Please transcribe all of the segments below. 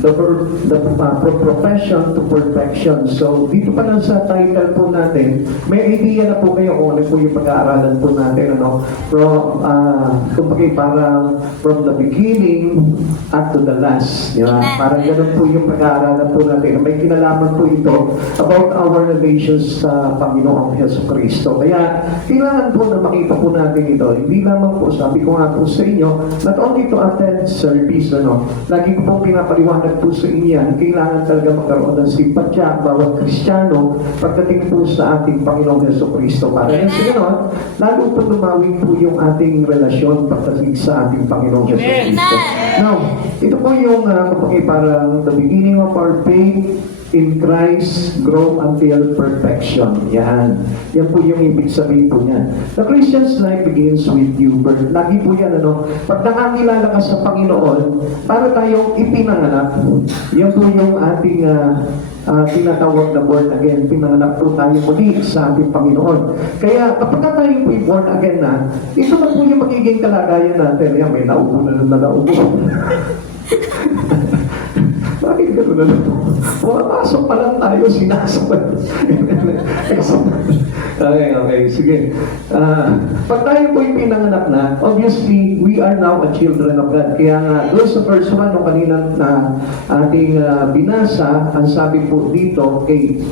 from profession to perfection. So, dito pa lang sa title po natin, may idea na po kayo kung ano po yung pag-aaralan po natin, ano? Kumbaga parang from the beginning up to the last. Di ba? Parang ganun po yung pag-aaralan po natin. May kinalaman po ito about our relations sa Panginoong Hesus Kristo. Kaya, kailangan po na makita po natin ito. Hindi lamang po, sabi ko nga po sa inyo, not only to attend service, ano? Lagi ko pong pinapaliwanag po sa inyo yan, kailangan talaga magkaroon ng simpatya bawat Kristiyano pagdating po sa ating Panginoong Hesus Kristo. Para yan sa gano'n, lalo po lumawin po yung ating relasyon pagdating sa ating Panginoong Hesus Kristo. Now, ito po yung parang the beginning of our faith in Christ, grow until perfection. Yan. Yan po yung ibig sabihin po niya. The Christian's life begins with you. Lagi po yan, ano, pag nakakilala ka sa Panginoon, para tayong ipinanganak. Yan po yung ating tinatawag na born again. Pinanganak po tayo muli sa ating Panginoon. Kaya kapag tayo po born again na, ito na po yung magiging kalagayan natin. Yan, may naubo na naubo. Bakit gano'n na lang? Pumapasok pa lang tayo, sinasabay. Okay, sige. Pag tayo po yung pinanganak na, obviously, we are now a children of God. Kaya nga, doon sa verse 1, nung kanina na ating binasa, ang sabi po dito, kay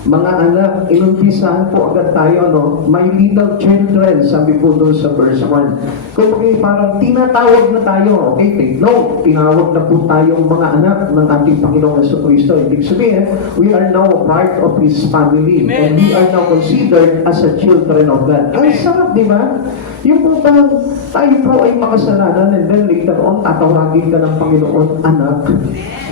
mga anak, inumpisahan po agad tayo, no? My little children, sabi po doon sa verse 1. Kung parang tinatawag na tayo, okay, take note, tinawag na po tayong mga anak ng ating Panginoong Jesucristo. Ibig sabihin, we are now a part of His family. Amen. And we are now considered as a children of God. Ang sarap, di ba? Yung po bang tayo po ay makasalanan and then later on, tatawagin ka ng Panginoon, anak.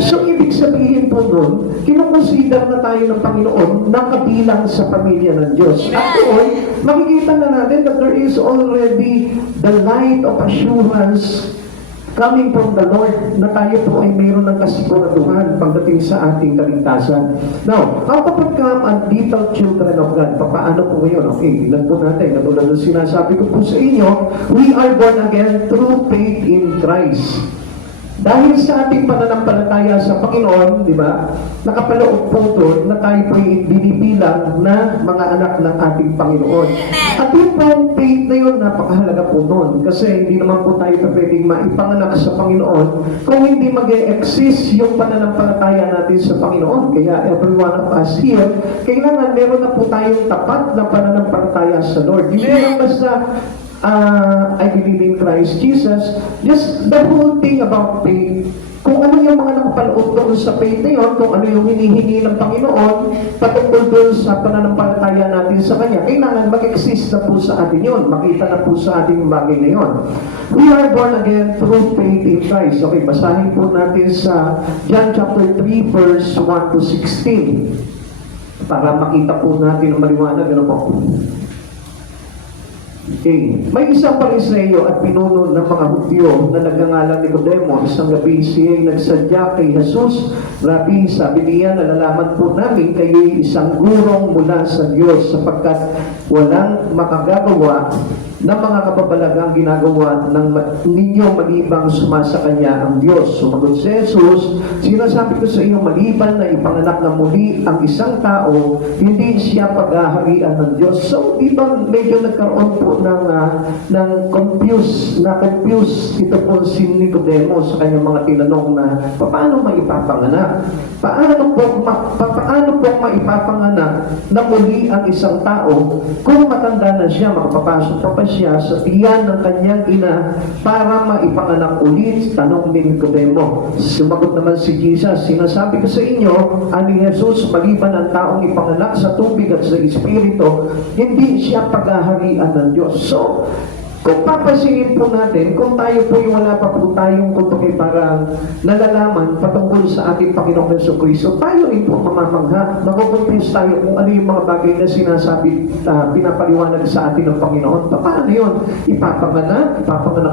So, ibig sabihin po nun, kinukonsider na tayo ng Panginoon na kabilang sa pamilya ng Diyos. At doon, makikita na natin that there is already the light of assurance coming from the Lord na tayo po ay mayroon ng kasiguraduhan pagdating sa ating kaligtasan. Now, how to become a little children of God? Paano po ngayon? Okay, ilan po natin. Katulad ng sinasabi ko po sa inyo, we are born again through faith in Christ. Dahil sa ating pananampalataya sa Panginoon, di ba, nakapaloob po doon na tayo po binibilang na mga anak ng ating Panginoon. At yung pong faith na yun, napakahalaga po doon. Kasi hindi naman po tayo pwedeng maipanganak sa Panginoon kung hindi mag-e-exist yung pananampalataya natin sa Panginoon. Kaya every one of us here, kailangan meron na po tayong tapat na pananampalataya sa Lord. Hindi lang basta I believe in Christ Jesus. Just the whole thing about faith. Kung ano yung mga nakapaloob doon sa faith na yun, kung ano yung hinihingi ng Panginoon, patungkol doon sa pananampalataya natin sa Kanya, kailangan mag-exist na po sa atin yun. Makita na po sa ating bagay na yun. We are born again through faith in Christ. Okay, basahin po natin sa John chapter 3, verse 1 to 16. Para makita po natin ang maliwanag. Ano po? Okay. May isang Pariseo at pinuno ng mga Hudyo na nagngangalang Nicodemo. Isang gabi siya nagsadya kay Jesus. Rabi, sabi niya, nalalaman po namin kayo'y isang gurong mula sa Diyos sapagkat walang makagagawa na mga kababalagang ginagawa ng ninyo malibang sumasa kanya ang Diyos. Sumagot si Jesus, sinasabi ko sa iyo, maliban na ipanganak na muli ang isang tao, hindi siya paghaharian ng Diyos. So, di ba medyo nagkaroon po ng confused ito po si Nicodemo sa kanyang mga tinanong na, paano maipapanganak? Paano po maipapanganak na muli ang isang tao kung matanda na siya, makapapasok pa siya sa tiyan ng kanyang ina para maipanganak ulit? Tanong ni Nicodemo. Sumagot naman si Jesus, sinasabi ko sa inyo, ani Jesus, maliban ang taong ipanganak sa tubig at sa Espiritu, hindi siya paghaharian ng Diyos. So, kung papasingin po natin, kung tayo po yung wala pa po tayong kumbaga parang nalalaman patungkol sa ating Panginoong Jesucristo, tayo rin po mamamangha. Makukonfuse tayo kung ano yung mga bagay na sinasabi, pinapaliwanag sa atin ng Panginoon. Paano yun? Ipapanganak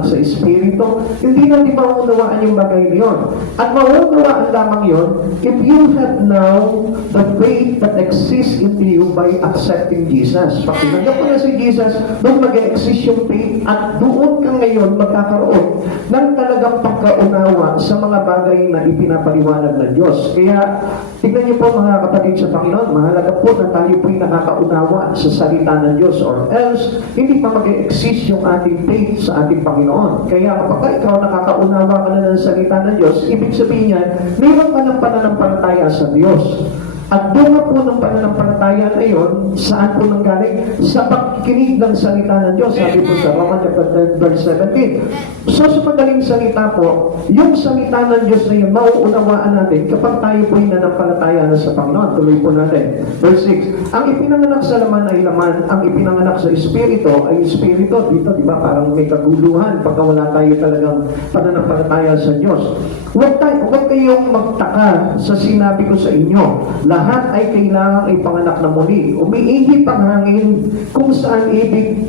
sa Espiritu. Hindi natin maunawaan yung bagay na yun. At maunawaan lamang yun if you have now the faith that exists in you by accepting Jesus. Pag tinanggap mo na si Jesus, doon mag-exist yung faith at doon ka ngayon magkakaroon ng talagang pagkaunawa sa mga bagay na ipinapaliwanag ng Diyos. Kaya, tignan niyo po mga kapatid sa Panginoon, mahalaga po na tayo po'y nakakaunawa sa salita ng Diyos, or else, hindi pa mag-exist yung ating faith sa ating Panginoon. Kaya kapag ikaw nakakaunawa ka na ng salita ng Diyos, ibig sabihin niya, mayroon ka ng pananampalataya sa Diyos. At bunga po ng pananampalataya na yun, saan po nanggaling? Sa pagkikinig ng salita ng Diyos. Sabi po sa Romans chapter 10, verse 17. So sa madaling salita po, yung salita ng Diyos na yun, mauunawaan natin kapag tayo po ay nanampalataya na sa Panginoon. Tuloy po natin. Verse 6. Ang ipinanganak sa laman ay laman, ang ipinanganak sa Espiritu ay Espiritu. Dito, di ba, parang may kaguluhan pagka wala tayo talagang pananampalataya sa Diyos. Huwag kayong magtaka sa sinabi ko sa inyo. Lahat ay kailangang ipanganak na muli. Umiihip ang hangin kung saan ibig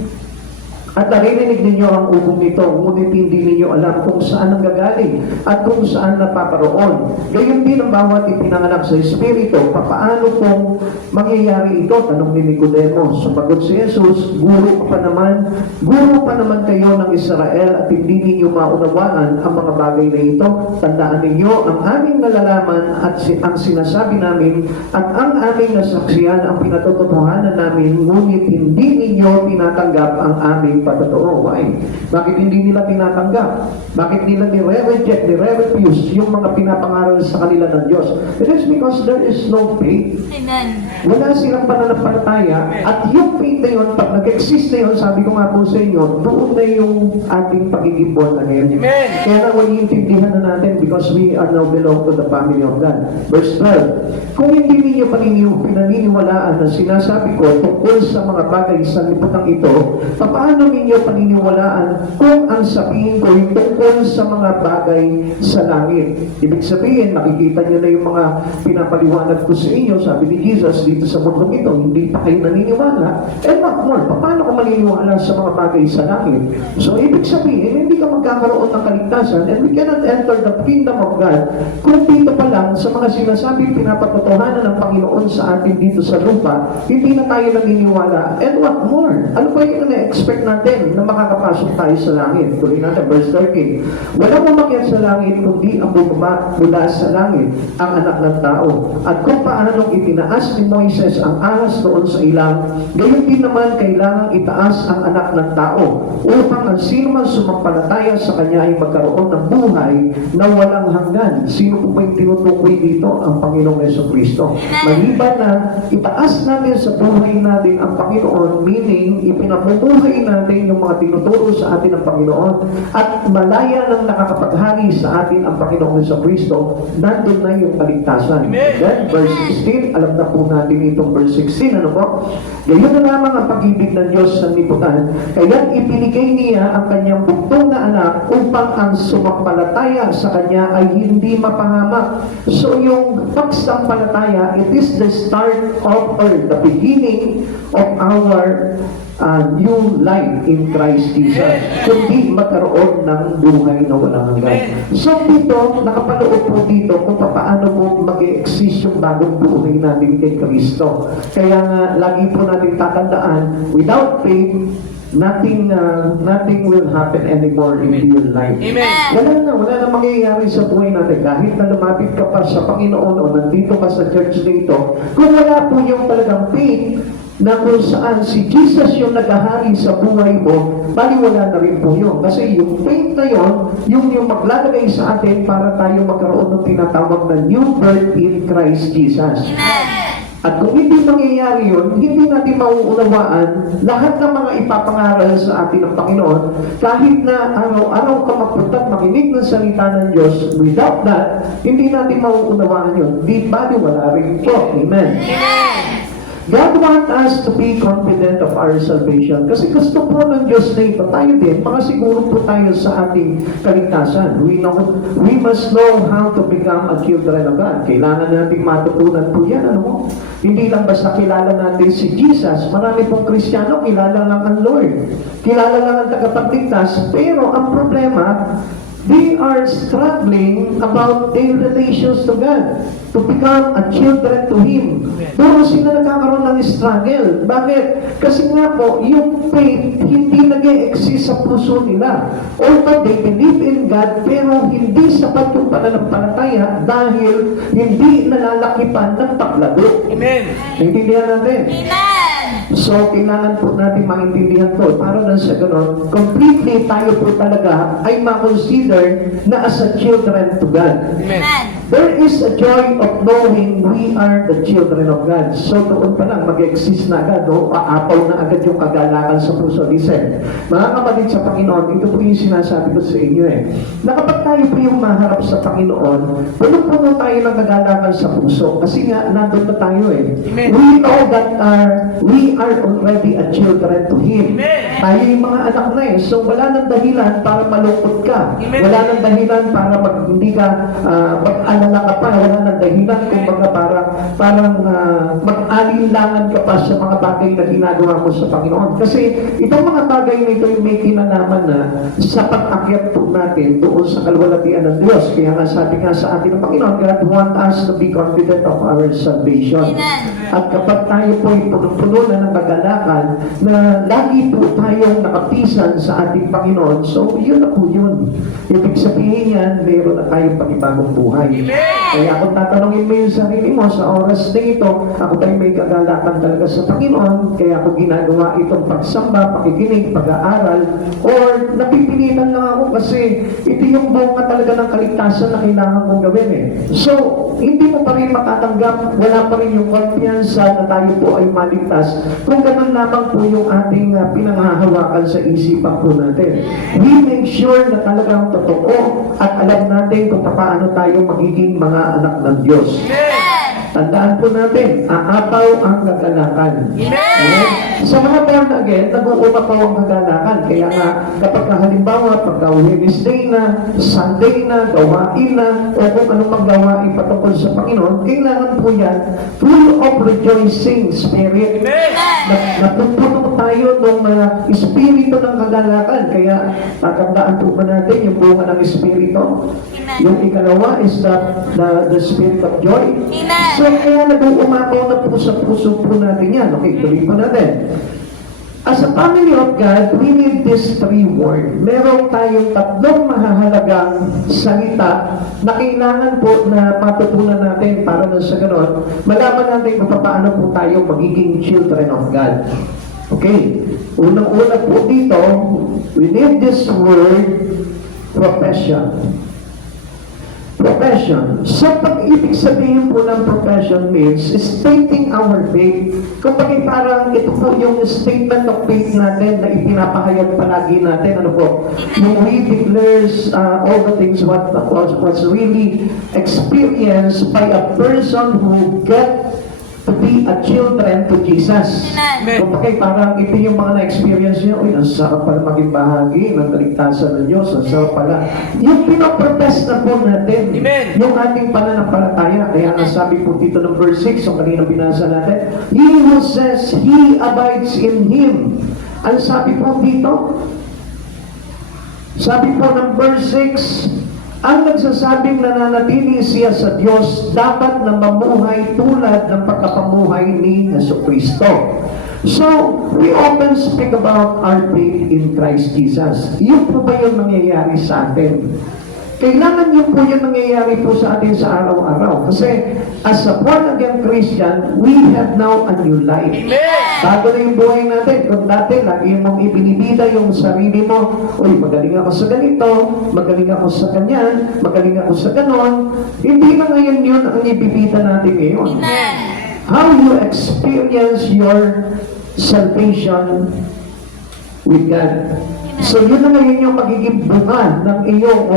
at naririnig ninyo ang ubong nito, ngunit hindi ninyo alam kung saan ang gagaling at kung saan napaparoon. Gayon din ang bawat ipinanganak sa Espiritu. Papaano kung mangyayari ito? Tanong ni Nicodemo. Sumagot si Jesus, guro pa naman kayo ng Israel at hindi ninyo maunawaan ang mga bagay na ito. Tandaan ninyo, ang aming nalalaman at ang sinasabi namin at ang aming nasaksiyan ang pinatutuhanan namin, ngunit hindi ninyo tinatanggap ang aming patotoo. Why? Bakit hindi nila tinatanggap? Bakit nila nire-reject, nire-refuse yung mga pinapangaral sa kanila ng Diyos? It is because there is no faith. Amen. Wala silang pananampalataya. At yung faith na yun, pag nag-exist na yun, sabi ko nga po sa inyo, doon na yung ating pagiging born again. Kaya na iintindihan na natin because we are now belong to the family of God. Verse 12. Kung hindi ninyo pinaniniwalaan na sinasabi ko tungkol sa mga bagay sa liputang ito, paano ninyo paniniwalaan kung ang sabihin ko ay tungkol sa mga bagay sa langit? Ibig sabihin, nakikita niyo na yung mga pinapaliwanag ko sa inyo, sabi ni Jesus, dito sa mundong ito, hindi pa kayo naniniwala. And what more, paano ka maniniwala sa mga bagay sa langit? So, ibig sabihin, hindi ka magkakaroon ng kaligtasan and we cannot enter the kingdom of God kung dito pa lang sa mga sinasabing pinapatotohanan ng Panginoon sa atin dito sa lupa, hindi na tayo naniniwala. And what more? Ano pa yung na-expect natin na makakapasok tayo sa langit? Tuloy natin, verse 13. Walang umakyat sa langit kundi ang bumaba mula sa langit, ang anak ng tao. At kung paanong itinaas ni Moises ang ahas doon sa ilang, gayon din naman kailangang itaas ang anak ng tao upang ang sino man sumampalataya sa kanya ay magkaroon ng buhay na walang hanggan. Sino po ba yung tinutukoy dito? Ang Panginoong Jesucristo. Maliban na itaas natin sa buhay natin ang Panginoon, meaning ipinabubuhay natin yung mga tinuturo sa atin ng Panginoon at malaya ng nakakapaghari sa atin ang Panginoong Jesucristo, nandun na yung kaligtasan. Then, verse 16, alam na po natin itong verse 16, ano po? Gayon na lamang ang pag-ibig ng Diyos sa liputan, kaya't ibinigay niya ang kanyang buktong na anak upang ang sumampalataya sa kanya ay hindi mapahamak. So, yung pagsampalataya, it is the start of, or the beginning of our new life in Christ Jesus, kundi magkaroon ng buhay na walang hanggan. So dito, nakapaloob po dito kung paano po mag-exist yung bagong buhay natin kay Kristo. Kaya nga, lagi po natin tatandaan, without faith, nothing will happen anymore in your life. Wala na mangyayari sa buhay natin. Kahit na lumapit ka pa sa Panginoon o nandito ka sa church dito, kung wala po yung talagang faith, na kung saan si Jesus yung naghahari sa buhay mo, baliwala na rin po yun. Kasi yung faith na yun, yung maglalagay sa atin para tayo magkaroon ng tinatawag na new birth in Christ Jesus. At kung hindi mangyayari yun, hindi natin mauunawaan lahat ng mga ipapangaral sa atin ng Panginoon, kahit na araw-araw ka magpunta at makinig ng salita ng Diyos, without that, hindi natin mauunawaan yun. Di baliwala rin po. Amen. God wants us to be confident of our salvation. Kasi gusto po ng Diyos na ito, tayo din, makasiguro po tayo sa ating kaligtasan. We must know how to become a children of God. Kailangan natin matutunan po yan. Ano mo? Hindi lang basta kilala natin si Jesus. Marami pong Kristiyano, kilala lang ang Lord. Kilala lang ang tagapagligtas. Pero ang problema, they are struggling about their relations to God, to become a children to Him. Doon sila nagkakaroon ng struggle. Bakit? Kasi nga po, yung faith hindi nag-e-exist sa puso nila. Although they believe in God, pero hindi sapat yung pananampalataya dahil hindi nalalakipan ng paglado. Amen. Naintindihan natin? Amen. So, kailangan po natin maintindihan to. Para na sa ganon, completely tayo po talaga ay ma-consider na as a children to God. Amen. There is a joy of knowing we are the children of God. So, doon pa lang, mag-exist na agad, no? Aapaw na agad yung kagalakan sa puso. Listen, mga kapatid sa Panginoon, ito po yung sinasabi ko sa inyo na kapag tayo po yung maharap sa Panginoon, puno-puno tayo ng kagalakan sa puso. Kasi nga, nandun na tayo Amen. We know that we are already a children to Him. Amen. Tayo yung mga anak na So, wala nang dahilan para malungkot ka. Amen. Wala nang dahilan para hindi ka mag-alala ka pa. Wala nang dahilan kung parang mag-alinlangan ka pa sa mga bagay na ginagawa mo sa Panginoon. Kasi itong mga bagay na ito yung may kinalaman na sa pag-akyat po natin doon sa kalwalatian ng Diyos. Kaya nga sabi nga sa atin ng Panginoon, God want us to be confident of our salvation. Amen. At kapag tayo po ay puno na ng kagalakan na lagi po tayong nakapisan sa ating Panginoon, so yun na po yun. Ibig sabihin yan, mayroon na tayong panibagong buhay. Kaya kung tatanungin mo yung sarili mo sa oras na ito, ako ba'y may kagalakan talaga sa Panginoon, kaya ako ginagawa itong pagsamba, pakikinig, pag-aaral, or napipilitan lang ako kasi ito yung bunga talaga ng kaligtasan na kailangan kong gawin So, hindi mo pa rin matatanggap, wala pa rin yung kumpiyansa na tayo po ay maligtas kung ganun lamang po yung ating pinanghahawakan sa isipan po natin. We make sure na talagang totoo at alam natin kung paano tayo magiging mga anak ng Diyos. Tandaan po natin, aapaw ang kagalakan. Amen? Sa mga born again, nag-uumapaw ang kagalakan. Kaya nga, kapag halimbawa, pagka Wednesday na, Sunday na, gawain na, o kung anong paggawain patungkol sa Panginoon, kailangan po yan, full of rejoicing spirit. Napupuno tayo ng espiritu ng kagalakan. Kaya, tatandaan po ba natin yung bunga ng espiritu? Yung ikalawa is the spirit of joy. Amen. So, kaya nag-uumapaw na po sa puso po natin yan. Okay, tuloy pa natin. As a family of God, we need this three word. Meron tayong tatlong mahahalagang salita na kailangan po na matutunan natin para na sa ganon, malaman natin kung paano po tayo magiging children of God. Okay, unang-una po dito, we need this word, profession. Profession. So, pag-ibig sabihin po ng profession means stating our faith. Kapag parang ito po yung statement of faith natin na ipinapahayag palagi natin, ano po, yung we declares all the things what was really experienced by a person who get to be a children to Jesus. Amen. Kapag parang ito yung mga na-experience niya, uy, ang sarap pala maging bahagi ng kaligtasan ng Diyos, ang sarap pala. Yung pinaprotest na po natin, Amen. yung ating pananampalataya, kaya nga sabi po dito ng verse 6, yung kanina binasa natin, He who says He abides in Him. Ang sabi po dito, sabi po ng verse 6, ang nagsasabing nananatili siya sa Diyos dapat na mamuhay tulad ng pagkapamuhay ni Jesucristo. So, we often speak about our faith in Christ Jesus. Yun po ba yung nangyayari sa atin? Kailangan yun po yung nangyayari po sa atin sa araw-araw. Kasi, as a born-again Christian, we have now a new life. Bago na yung buhay natin. Kung dati, lagi mong ibinibida yung sarili mo, uy, magaling ako sa ganito, magaling ako sa ganyan, magaling ako sa ganon. Hindi na ngayon yun ang ibibida natin ngayon. Amen. How you experience your salvation with God. So yun na ngayon yung magiging bunga ng iyong o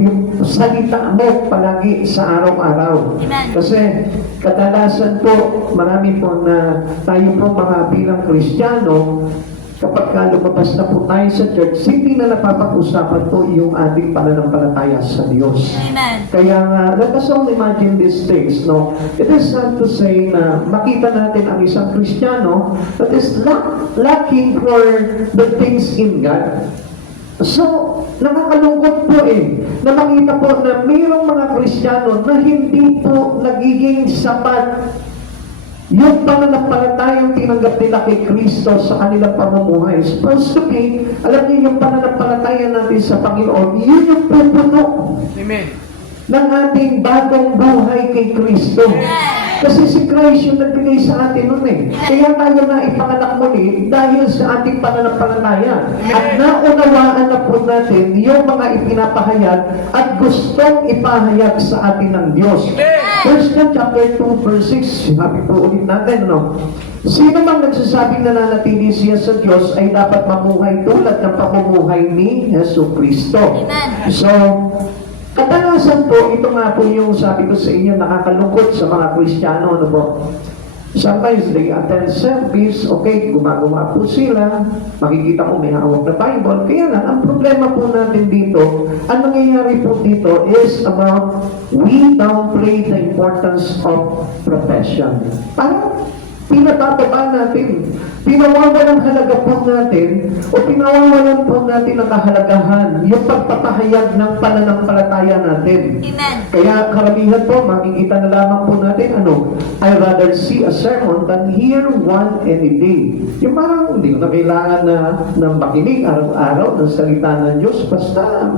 yung salita mo palagi sa araw-araw. Amen. Kasi kadalasan po, marami po na tayo po mga bilang Kristiyano, kapag lumabas na po tayo sa church, hindi na napapag-usapan po yung ating pananampalataya sa Diyos. Amen. Kaya nga, let us all imagine these things, no? It is sad to say na makita natin ang isang Kristiyano that is lacking for the things in God. So, nakakalungkot po na makita po na mayroong mga Kristiyano na hindi po nagiging sapat yung pananampalatayang tinanggap nila kay Kristo sa kanilang pamumuhay. Supposed to be, alam niyo yung pananampalataya natin sa Panginoon, yun yung pupuno Amen. ng ating bagong buhay kay Kristo. Kasi si Christ yung nagbigay sa atin nun Kaya tayo na ipanganak muli dahil sa ating pananampalataya. At naunawaan na po natin yung mga ipinapahayag at gustong ipahayag sa atin ng Diyos. 1 John chapter 2 verse 6, sinabi po ulit natin, sino mang nagsasabing nananatili siya sa Diyos ay dapat mamuhay tulad ng pamumuhay ni Yesu Kristo. So, kadalasan po, ito nga po yung sabi ko sa inyo, nakakalungkot sa mga Kristiyano, ano po? Sometimes they attend service, okay, gumagawa po sila, makikita mo may hawak na Bible, kaya lang, ang problema po natin dito, ang nangyayari po dito is about we downplay the importance of profession. Parang pinatataba natin, pinawawalan halaga po natin, o pinawawalan po natin ang kahalagahan, yung pagpapahayag ng pananampalataya natin. Amen. Kaya karamihan po, makikita na lamang po natin, I rather see a sermon than hear one any day. Yung parang hindi ko na kailangan na makinig araw-araw ng salita ng Diyos, basta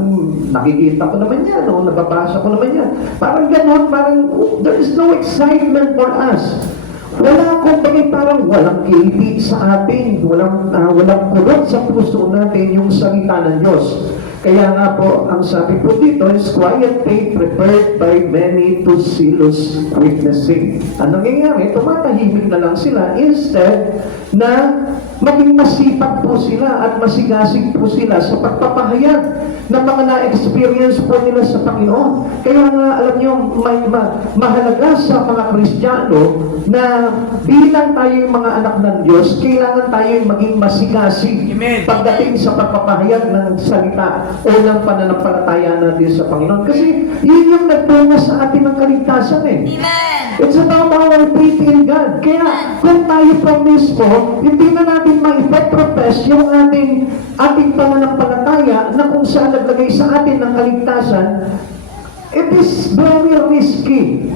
nakikita ko naman yan, nababasa ko naman yan. Parang gano'n, there is no excitement for us. Wala kumbaga parang walang kiliti sa atin, walang kulot sa puso natin yung salita ng Diyos. Kaya nga po, ang sabi po dito is quiet faith prepared by many to zealous witnessing. Ang nangyayari, tumatahimik na lang sila instead na maging masipag po sila at masigasig po sila sa pagpapahayag ng mga na-experience po nila sa Panginoon. Kaya nga, alam niyo, mahalaga sa mga Kristiyano na bilang tayo yung mga anak ng Diyos, kailangan tayo maging masigasig pagdating sa pagpapahayag ng salita o ng pananampalataya natin sa Panginoon. Kasi yun yung nagtunga sa atin ng kaligtasan Amen. It's about our faith in God. Kaya kung tayo po mismo, hindi na natin maipaprofess yung ating pananampalataya na kung saan naglagay sa atin ng kaligtasan, it is very risky.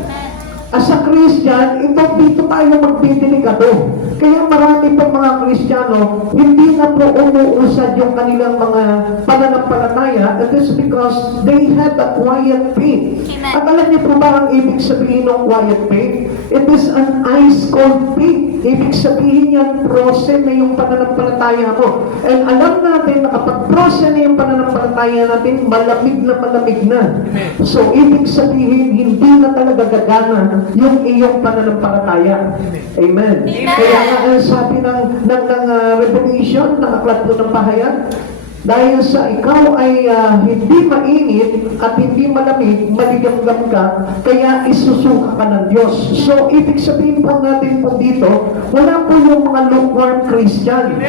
As a Christian, dito tayo magtitinikado. Kaya marami pong mga Kristiyano, hindi na po umuusad yung kanilang mga pananampalataya. That is because they had a quiet faith. At alam niyo po ba ang ibig sabihin ng quiet faith? It is an ice-cold faith. Ibig sabihin yan, prose na yung pananampalataya mo. And alam natin na kapag prose na yung pananampalataya natin, malamig na. So, ibig sabihin, hindi na talaga gagana yung iyong pananampalataya. Amen. Kaya nga ang sabi ng Revelation, ng aklat po ng pahayag, dahil sa ikaw ay hindi mainit at hindi malamig, maligamgam ka, kaya isusuka ka ng Diyos. So, ibig sabihin po natin po dito, wala po yung mga lukewarm Christian.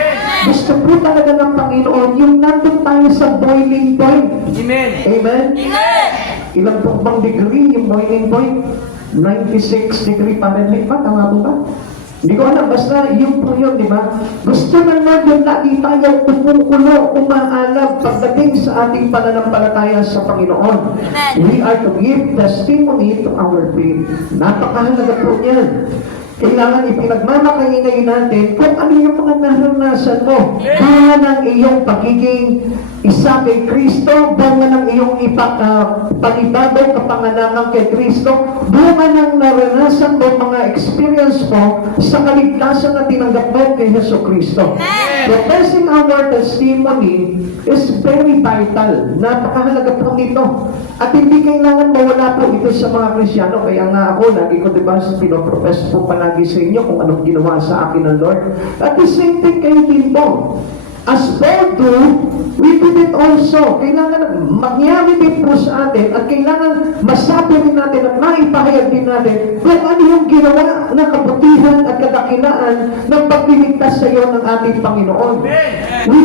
Gusto po talaga ng Panginoon, yung nandun tayo sa boiling point. Amen. Amen? Amen. Ilang po bang degree yung boiling point? 96 degree Fahrenheit ba? Tama po ba? Hindi ko alam, basta yun po yun, di ba? Gusto na natin lagi tayo kumukulo, umaalab pagdating sa ating pananampalataya sa Panginoon. We are to give testimony to our faith. Napakahalaga po yan. Kailangan ipinagmamakahingay natin kung ano yung mga naranasan mo. Bunga ng iyong pagiging isa kay Kristo, bunga ng iyong panibagong kapanganakan kay Kristo, bunga ng naranasan mo, mga experience mo sa kaligtasan na tinanggap mo kay Yesu Kristo. Professing our testimony is very vital. Napakahalaga po nito. At hindi kailangan mawala po ito sa mga Kristiyano. Kaya nga ako, lagi ko diba pinoprofess po palagi sa inyo kung anong ginawa sa akin ng Lord. At the same thing kayo din po. As Paul do, we did it also. Kailangan mangyari din po sa atin at kailangan masabi din natin at maipahayag din natin kung ano yung ginawa na kabutihan at kadakilaan ng pagliligtas sa iyo ng ating Panginoon. We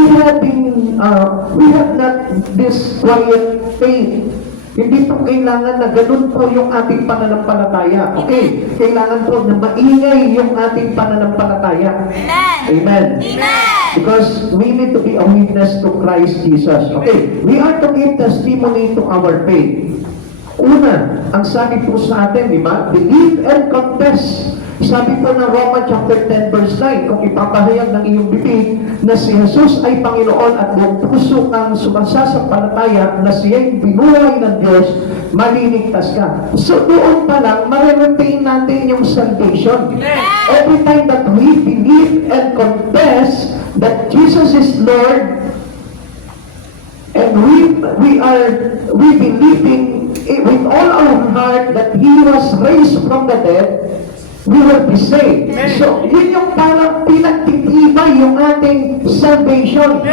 have not this quiet faith. Hindi po kailangan na ganun po yung ating pananampalataya. Okay, kailangan po na maingay yung ating pananampalataya. Amen. Amen. Amen. Because we need to be a witness to Christ Jesus. Okay, we are to give testimony to our faith. Una, ang sabi po sa atin, di ba? Believe and confess. Sabi po ng Roma chapter 10 verse 9, kung ipapahayag ng iyong bibig na si Jesus ay Panginoon at buong puso kang sumasasampalataya na siya'y binuhay ng Diyos, maliligtas ka. So doon pa lang, ma-retain natin yung salvation. Every time that we believe and confess that Jesus is Lord, and we believing with all our heart that He was raised from the dead, we will be saved. So, yun yung parang pinagtitibay yung ating salvation.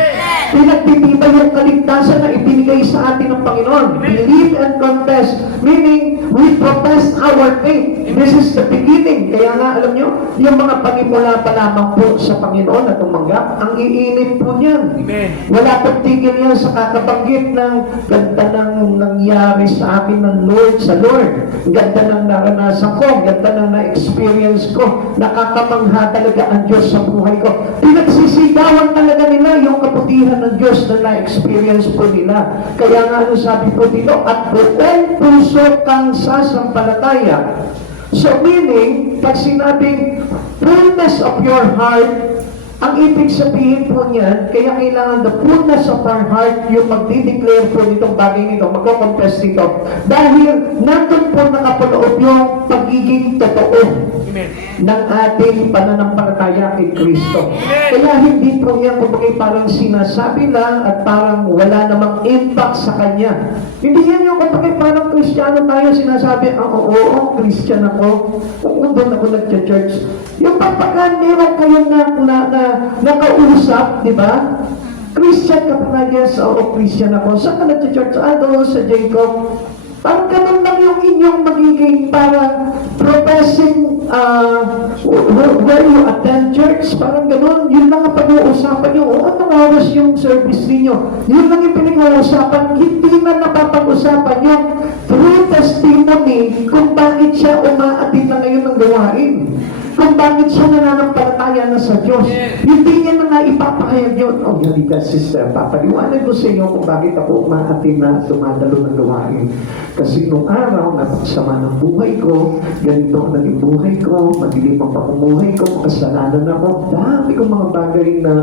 Pinagtitibay yung kaligtasan na ibinigay sa atin ng Panginoon. Believe and confess. Meaning, we profess our faith. This is the beginning. Kaya nga, alam nyo, yung mga panimula pa lamang po sa Panginoon na tumanggap, ang iinit po niyan. Wala pong tigil yan sa kakabanggit ng ganda ng nangyari sa akin ng Lord sa Lord. Ganda ng naranasan ko. Ganda ng na-experience ko. Nakakamangha talaga ang Diyos sa buhay ko. Pinagsisigawan talaga nila yung kaputihan ng Diyos na na-experience po nila. Kaya nga ano sabi po dito, at buong puso kang sasampalataya. So meaning, pag sinabing fullness of your heart, ang ibig sabihin po niyan, kaya kailangan the fullness of our heart, yung magdi-declare po nitong bagay nito, magko-confess nito, dahil nandun po nakapaloob yung pagiging totoo ng ating pananampalataya kay Kristo. Kaya hindi po yan kumbaga parang sinasabi lang at parang wala namang impact sa Kanya. Hindi yan yung kumbaga parang Kristiyano tayo sinasabi, oo, Christian ako, oo, doon ako nag-church. Yung pagpakan, meron kayong nakausap, di ba? Christian ka pa, yes, oo, Christian ako. Saan ka nag-church? Doon sa Jacob. Parang ganun lang yung inyong magiging parang professing where you attend church. Parang ganun. Yun lang ang pag-uusapan nyo. O anong oras yung service ninyo? Yun lang yung pinag-uusapan. Hindi na napapag-usapan yung true testimony kung bakit siya umaatid na ngayon ng gawain. Kung bakit siya nananampalataya na sa Diyos. Hindi niya na naipapahayag yun. Oh, halika sister, papaliwanag ko sa inyo kung bakit ako umaatin na dumadalo ng gawain. Kasi nung araw, napagsama ng buhay ko, ganito ang naging buhay ko, madilim ang pamumuhay ko, makasalanan ako, dami kong mga bagay na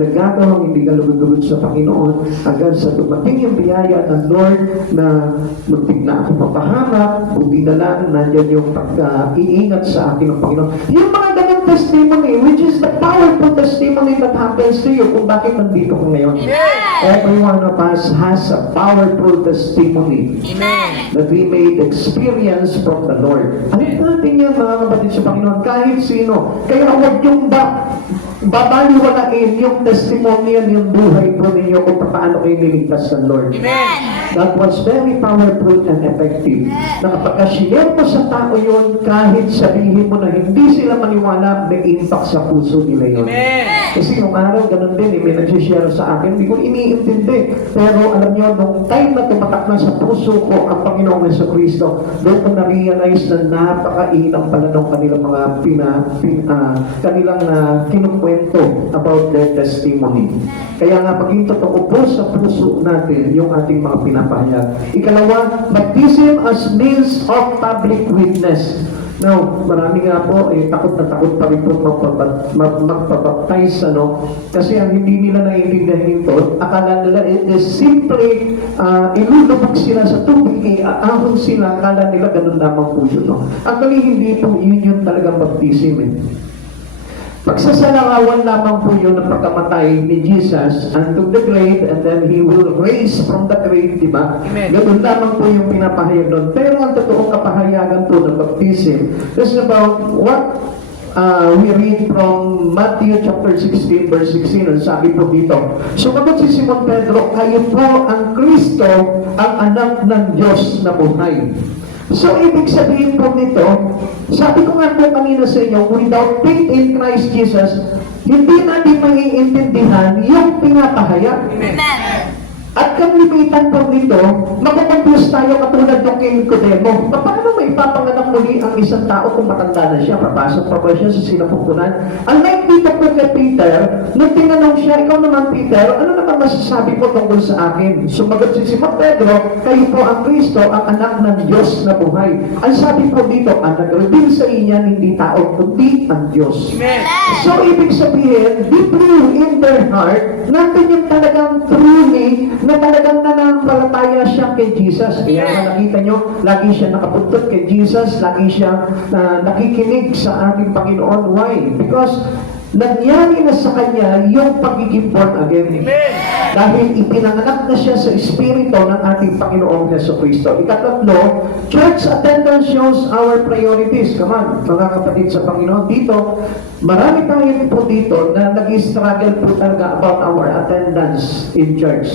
nagagawang hindi galugod-lugod sa Panginoon, hanggang sa dumating yung biyaya ng Lord na muntik na ako mapahamak, buti na lang, nandyan yung pag-iingat sa akin ng Panginoon. Yung mga ganang testimony, which is the powerful testimony that happens to you kung bakit nandito ko ngayon. Every one of us has a powerful testimony that we may experience from the Lord. Alam natin yan mga kapatid sa Panginoon, kahit sino. Kaya huwag yung babaliwalain yung testimonial, yung buhay po ninyo kung paano kayo niligtas ng Lord. That was very powerful and effective. Na kapag ka-share mo sa tao yun, kahit sabihin mo na hindi sila maniwala, may impact sa puso nila yun. Kasi nung araw, ganun din, may nag-share sa akin, hindi ko iniintindi. Pero alam nyo, nung time na tumatak na sa puso ko ang Panginoong Jesucristo, doon ko na-realize na napakainang pala ng kanilang mga kanilang kinukwento about their testimony. Kaya nga, paging totoo po sa puso natin yung ating mga pinapahayag. Ikalawa, baptism as means of public witness. Now, marami nga po, takot na takot pa rin po magpabaptize, kasi ang hindi nila naiintindihan ito, akala nila it is simply, ilulubog sila sa tubig, ahon sila, akala nila ganun lamang po yun. Actually, hindi po yun talagang baptism. Pagsasalarawan lamang po yun ng pagkamatay ni Jesus unto the grave, and then He will raise from the grave, di ba? Ganun lamang po yung pinapahayag doon. Pero ang totoong kapahayagan po ng baptism is about what we read from Matthew chapter 16 verse 16. Ang sabi po dito, sumagot si Simon Pedro, kayo po ang Kristo, ang anak ng Diyos na buhay. So, ibig sabihin po nito, sabi ko nga po kanina sa inyo, without faith in Christ Jesus, hindi natin maiintindihan yung pinapahayag. At kalimitan po nito, makukompuse tayo katulad ng kay Nicodemo. Paano may ipapanganak muli ang isang tao kung matanda na siya? Papasok pa ba siya sa sinapupunan? Unlike dito po kay Peter, nung tinanong siya, ikaw naman Peter, ano naman masasabi mo tungkol sa akin? Sumagot si Simon Pedro, kayo po ang Kristo, ang anak ng Diyos na buhay. Ang sabi po dito, ang nag-reveal sa inyan, hindi tao, kundi ang Diyos. Amen. So, ibig sabihin, deeply in their heart, nandun yung talagang truly, na talagang nananampalataya siya kay Jesus. Kaya nga nakita nyo, lagi siya nakapuntot kay Jesus, lagi siya nakikinig sa ating Panginoon. Why? Because nangyari na sa kanya yung pagiging born again. Amen. Dahil ipinanganak na siya sa Espiritu ng ating Panginoong Jesucristo. Ikatatlo, church attendance shows our priorities. Come on, mga kapatid sa Panginoon. Dito, marami tayo po dito na nag-struggle po talaga about our attendance in church.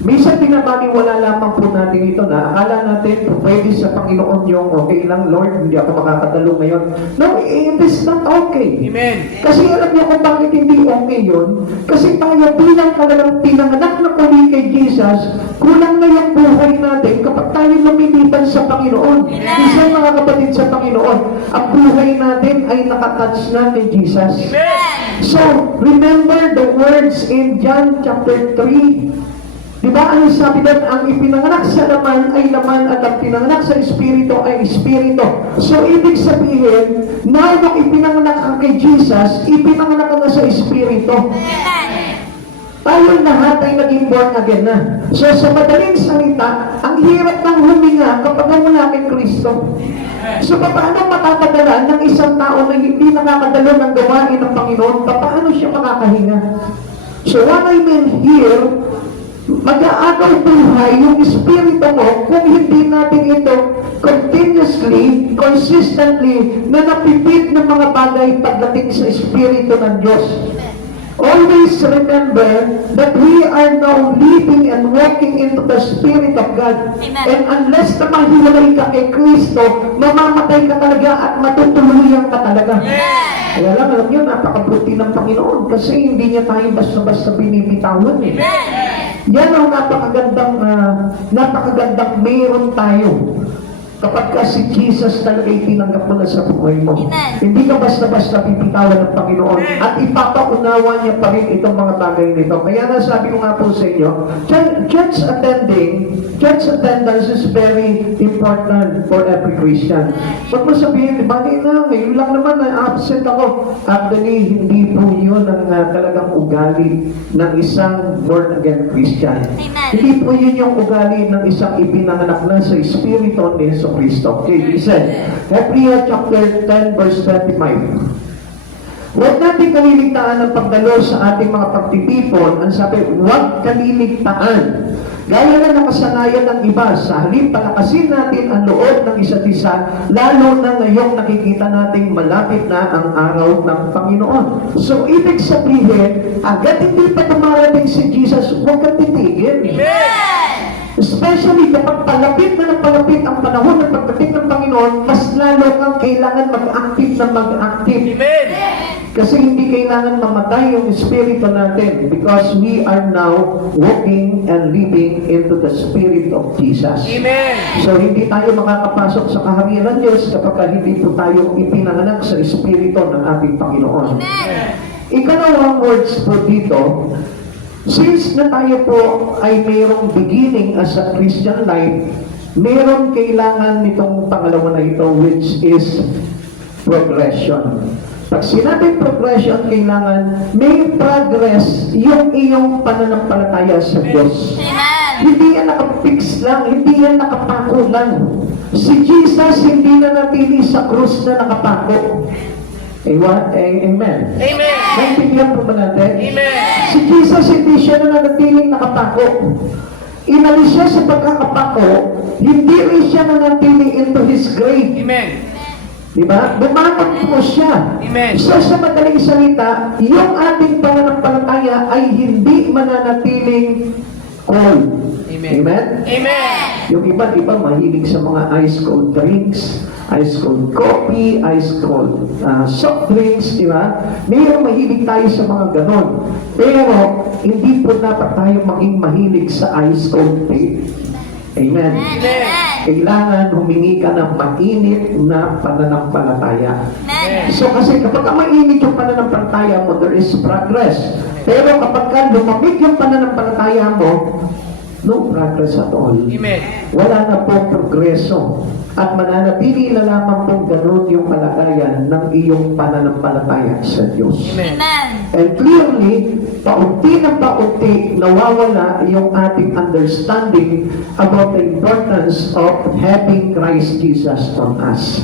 Minsan pinabaliwala lamang po natin ito na akala natin pwede sa Panginoon yung okay lang, Lord, hindi ako makakatalo ngayon. No, it is not okay. Amen. Kasi alam niyo kung bakit hindi okay yun? Kasi tayo bilang talagang pinanganak na kami kay Jesus, kulang na yung buhay natin kapag tayo lumilipan sa Panginoon. Kasi mga kapatid sa Panginoon, ang buhay natin ay nakatouch na kay Jesus. Amen. So, remember the words in John chapter 3. Diba ang sabi doon, ang ipinanganak sa laman ay laman at ang pinanganak sa Espiritu ay Espiritu. So, ibig sabihin, na nung ipinanganak ka kay Jesus, ipinanganak ka na sa Espiritu. Tayo lahat ay naging born again na. So, sa madaling salita, ang hirap ng huminga kapag wala kay Kristo. So, paano matatagalan ng isang tao na hindi nakakadalo ng gawain ng Panginoon? Paano siya makakahinga? So, what I mean here, mag-aagaw buhay yung Espiritu mo kung hindi natin ito continuously, consistently, na napipit ng mga bagay pagdating sa Espiritu ng Diyos. Always remember that we are now living and walking into the Spirit of God. Amen. And unless na mahiwalay ka kay Kristo, mamamatay ka talaga at matutuluyan ka talaga. Kaya lang, alam niyo, napakabuti ng Panginoon kasi hindi niya tayo basta-basta binibitawan. Yan ang napakagandang mayroon tayo. Kapag ka si Jesus talaga itinanggap mo na sa buhay mo, Amen. hindi ka basta-basta pipitawan ng Panginoon at ipapaunawa niya pa rin itong mga bagay nito. Kaya nasabi ko nga po sa inyo, church attendance is very important for every Christian. Pag mo sabihin, bagay na, ngayon lang naman na absent ako. Actually, hindi po yun ang talagang ugali ng isang born-again Christian. Amen. Hindi po yun yung ugali ng isang ipinanganak na sa Espiritu ni Jesucristo. Okay, listen. Hebrews chapter 10 verse 25. Huwag natin kaliligtaan ang pagdalo sa ating mga pagtitipon. Ang sabi, huwag kaliligtaan. Gaya na nakasanayan ng iba, sa halip palakasin natin ang loob ng isa't isa, lalo na ngayong nakikita nating malapit na ang araw ng Panginoon. So, ibig sabihin, agad hindi pa dumarating si Jesus, huwag kang titigil. Especially kapag palapit na palapit ang panahon ng pagdating ng Panginoon, mas lalo kang kailangan mag-active na mag-active. Amen. Kasi hindi kailangan mamatay yung espiritu natin because we are now walking and living into the Spirit of Jesus. Amen. So hindi tayo makakapasok sa kaharian ng Diyos kapag hindi po tayo ipinanganak sa espiritu ng ating Panginoon. Ikalawang words po dito, since na tayo po ay mayroong beginning as a Christian life, mayroong kailangan nitong pangalawa na ito, which is progression. Pag sinabing progression, kailangan may progress yung iyong pananampalataya sa Diyos. Hindi yan nakapix lang, hindi yan nakapako lang. Si Jesus hindi na natili sa krus na nakapako. Amen. Amen. Naintindihan po ba natin? Amen. Si Jesus hindi siya na nanatiling nakapako. Inalis siya sa pagkakapako, hindi rin siya nanatili into His grave. Amen. Diba? Bumangon po siya. Amen. So sa madaling salita, yung ating pananampalataya ay hindi mananatiling cold. Amen. Amen? Amen. Yung iba, mahilig sa mga ice cold drinks, ice cold coffee, ice cold soft drinks, di ba? Mayroong mahilig tayo sa mga ganon. Pero, hindi po dapat tayo maging mahilig sa ice cold tea. Amen. Amen. Kailangan humingi ka ng mainit na pananampalataya. Amen. So kasi kapag mainit yung pananampalataya mo, there is progress. Pero kapag ka lumamig yung pananampalataya mo, no progress at all. Amen. Wala na pong progreso. At mananatili na lamang pong ganun yung kalagayan ng iyong pananampalataya sa Diyos. Amen. Amen. And clearly, paunti na paunti, nawawala yung ating understanding about the importance of having Christ Jesus on us.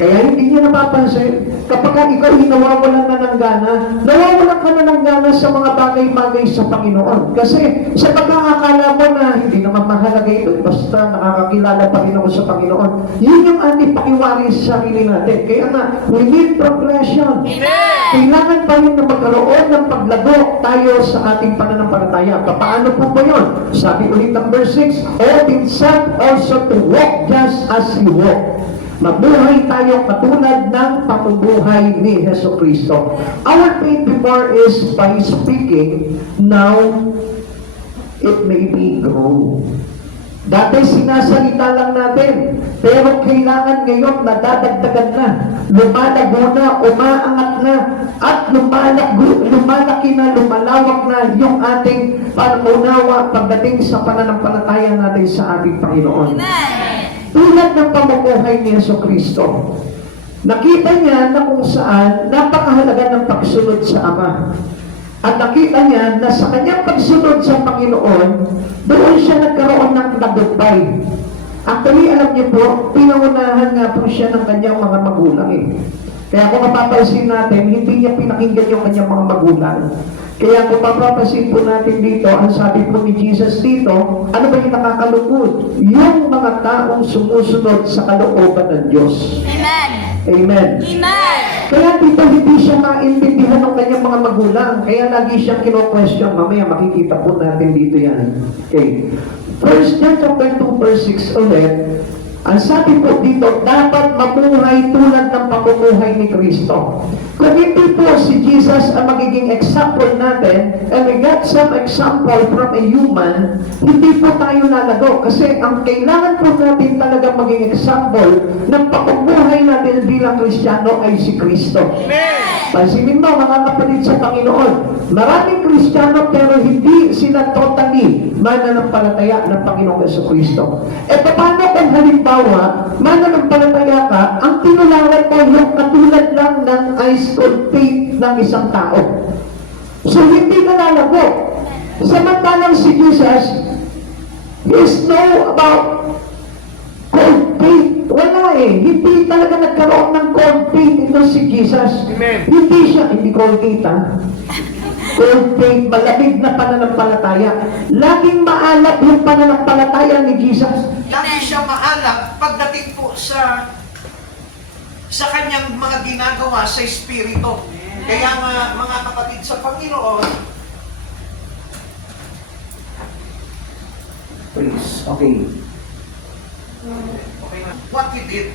Kaya hindi niyo napapansin, kapag ikaw nawawalan na ng gana, nawawalan ka na ng gana sa mga bagay-bagay sa Panginoon. Kasi sa pagkakakala mo na hindi naman mahalaga ito, basta nakakakilala pa rin ako sa Panginoon, yun yung ating pakiwalis sa sarili natin. Kaya nga, we need progression. Kailangan pa rin na magkaroon ng paglago tayo sa ating pananampalataya. Paano po ba yun? Sabi ulit ng verse 6, "O minsan also to walk just as you walk." Mabuhay tayo katulad ng pamumuhay ni Heso Kristo. Our faith before is by speaking, now it may be grow. Dati sinasalita lang natin, pero kailangan ngayon nadadagdagan na, lumalago na, umaangat na, at lumalaki na, lumalawak na yung ating panunawa pagdating sa pananampalataya natin sa ating Panginoon. Tulad ng pamumuhay ni Yeso Kristo, nakita niya na kung saan napakahalaga ng pagsunod sa Ama. At nakita niya na sa kanyang pagsunod sa Panginoon, doon siya nagkaroon ng tagumpay. Actually, alam niyo po, pinangunahan nga po siya ng kanyang mga magulang eh. Kaya kung mapapansin natin, hindi niya pinakinggan yung kanyang mga magulang. Kaya kung mapapansin po natin dito, ang sabi po ni Jesus dito, ano ba yung nakakalungkot? Yung mga taong sumusunod sa kalooban ng Diyos. Amen. Amen. Amen. Kaya dito hindi siya maintindihan ng kanyang mga magulang. Kaya lagi siyang kino-question. Mamaya makikita po natin dito yan. Okay. 1 John chapter 2 verse 6 ulit. Ang sabi po dito, dapat mamuhay tulad ng pamumuhay ni Kristo. Kung hindi po si Jesus ang magiging example natin, and we got some example from a human, hindi po tayo lalago. Kasi ang kailangan po natin talaga maging example ng pamumuhay natin bilang Kristiyano ay si Kristo. Pansinin mo mga kapatid sa Panginoon, maraming Kristiyano pero hindi sila totally mananampalataya ng Panginoong Jesucristo. E paano kung halimbawa, mananampalataya ka, ang tinularan mo yung katulad lang ng ice cold faith ng isang tao. So hindi ka lalago. Samantalang si Jesus, is know about cold faith. Wala eh. Hindi talaga nagkaroon ng cold faith ito si Jesus. Amen. Hindi siya, hindi cold faith ha. Cold faith, malamig na pananampalataya. Laging maalap yung pananampalataya ni Jesus. Lagi siya maalak pagdating po sa kanyang mga ginagawa sa Espiritu. Kaya nga, mga kapatid sa Panginoon, Please, okay. what he did,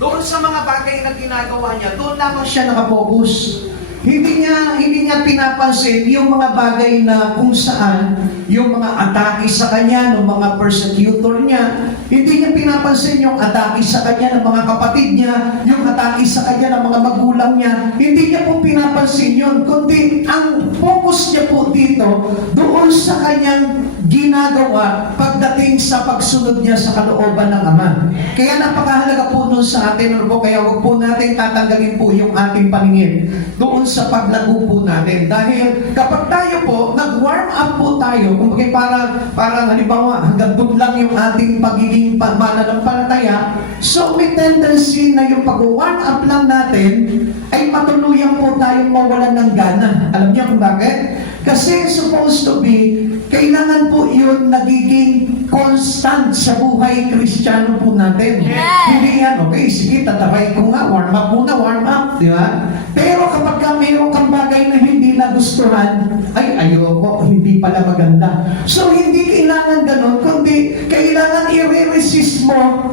doon sa mga bagay na ginagawa niya, doon lamang siya nakapokus. Hindi niya pinapansin yung mga bagay na kung saan yung mga atake sa kanya, ng mga persecutor niya. Hindi niya pinapansin yung atake sa kanya ng mga kapatid niya, yung atake sa kanya ng mga magulang niya. Hindi niya po pinapansin yun, kundi ang focus niya po dito doon sa kanyang ginagawa pagdating sa pagsunod niya sa kalooban ng Ama. Kaya napakahalaga po nun sa atin, ano po, kaya huwag po natin tatanggalin po yung ating paningin doon sa paglago po natin. Dahil kapag tayo po, nag-warm up po tayo, kung parang halimbawa, hanggang doon lang yung ating pagiging mananampalataya, so may tendency na yung pag-warm up lang natin ay matuluyan po tayong mawalan ng gana. Alam niyo kung bakit? Kasi supposed to be, kailangan po yun nagiging constant sa buhay Kristiyano po natin. Hindi yan, okay, sige, tatabay ko nga, warm up muna, warm up, di ba? Pero kapag ka mayroon kang bagay na hindi nagustuhan, ay ayoko, hindi pala maganda. So hindi kailangan ganun, kundi kailangan i-resist mo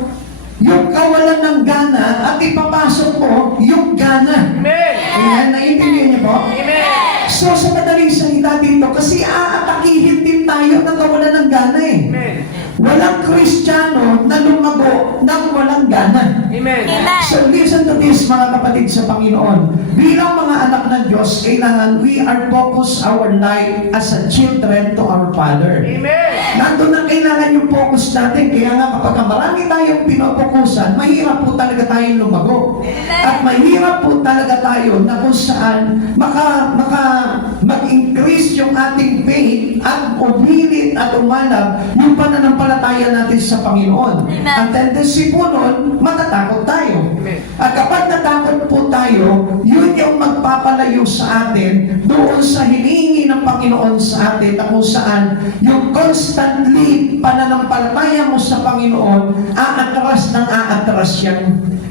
yung kawalan ng gana at ipapasok mo yung gana. Amen. Ayan, naiintindihan niyo po? Amen. So, sa madaling salita dito, kasi aatakihin din tayo ng kawalan ng gana eh. Amen. Walang Kristiyano na lumago ng walang gana. Amen. So listen to this mga kapatid sa Panginoon. Bilang mga anak ng Diyos, kailangan we are focus our life as a children to our Father. Amen. Nandun na kailangan yung focus natin. Kaya nga kapag marami tayong pinofokusan, mahirap po talaga tayong lumago. At mahirap po talaga tayo na kung saan mag-increase yung ating faith at umilit at umalab yung pananampalataya natin sa Panginoon. Ang tendency po nun, matatakot tayo. At kapag natakot po tayo, yun yung magpapalayo sa atin doon sa hinihingi ng Panginoon sa atin na kung saan yung constantly pananampalataya mo sa Panginoon, aatras ng aatras yan.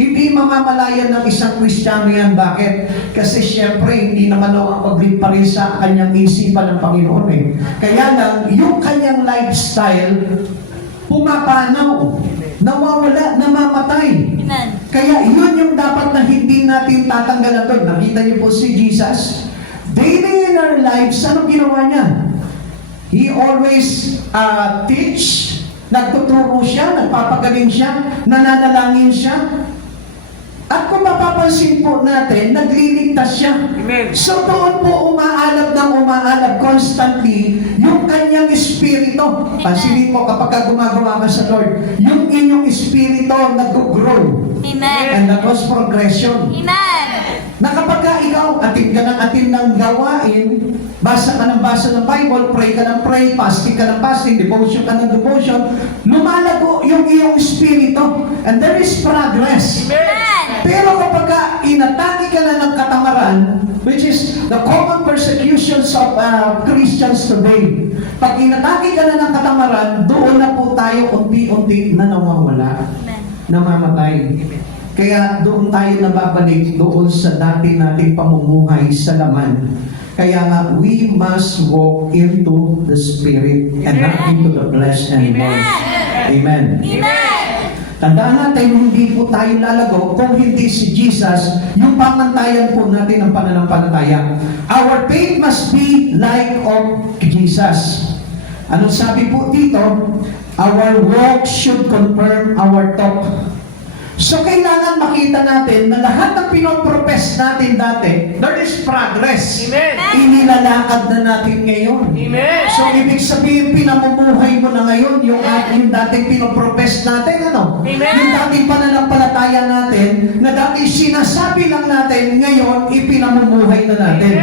Hindi mamamalayan ng isang Kristiyano yan. Bakit? Kasi siyempre, hindi naman nakapag-live pa rin sa kanyang isipan ng Panginoon eh. Kaya lang, yung kanyang lifestyle, pumapanaw, nawawala, namamatay. Kaya yun yung dapat na hindi natin tatanggalan doon. Nakita niyo po si Jesus. Daily in our lives, anong ginawa niya? He always teach, nagtuturo siya, nagpapagaling siya, nananalangin siya. At kung mapapansin po natin, nagliligtas siya. Amen. So doon po umaalab constantly yung kanyang espiritu. Pansinin mo kapag gumagawa ka sa Lord, yung inyong espiritu nag-grow. And that was progression. Na kapag ikaw atin ka ng gawain, basa ka ng Bible, pray ka ng pray, fasting ka ng fasting, devotion ka ng devotion, lumalago yung iyong espiritu. And there is progress. Pero kapag inatake ka na ng katamaran, which is the common persecutions of Christians today, pag inatake ka na ng katamaran, doon na po tayo unti-unti na nawawala, namamatay. Kaya doon tayo nababalik doon sa dati nating pamumuhay sa laman. Kaya nga, we must walk into the Spirit and not into the flesh anymore. Amen. Tandaan natin, hindi po tayo lalago kung hindi si Jesus yung pamantayan po natin ng pananampalataya. Our faith must be like of Jesus. Anong sabi po dito? Our walk should confirm our talk. So kailangan makita natin na lahat ng pinopropes natin dati, there is progress. Amen. Inilalakad na natin ngayon. Amen. So ibig sabihin, pinamumuhay mo na ngayon yung dating pinopropes natin, ano? Amen. Yung dating pananampalataya natin, na dati sinasabi lang natin, ngayon ipinamumuhay na natin.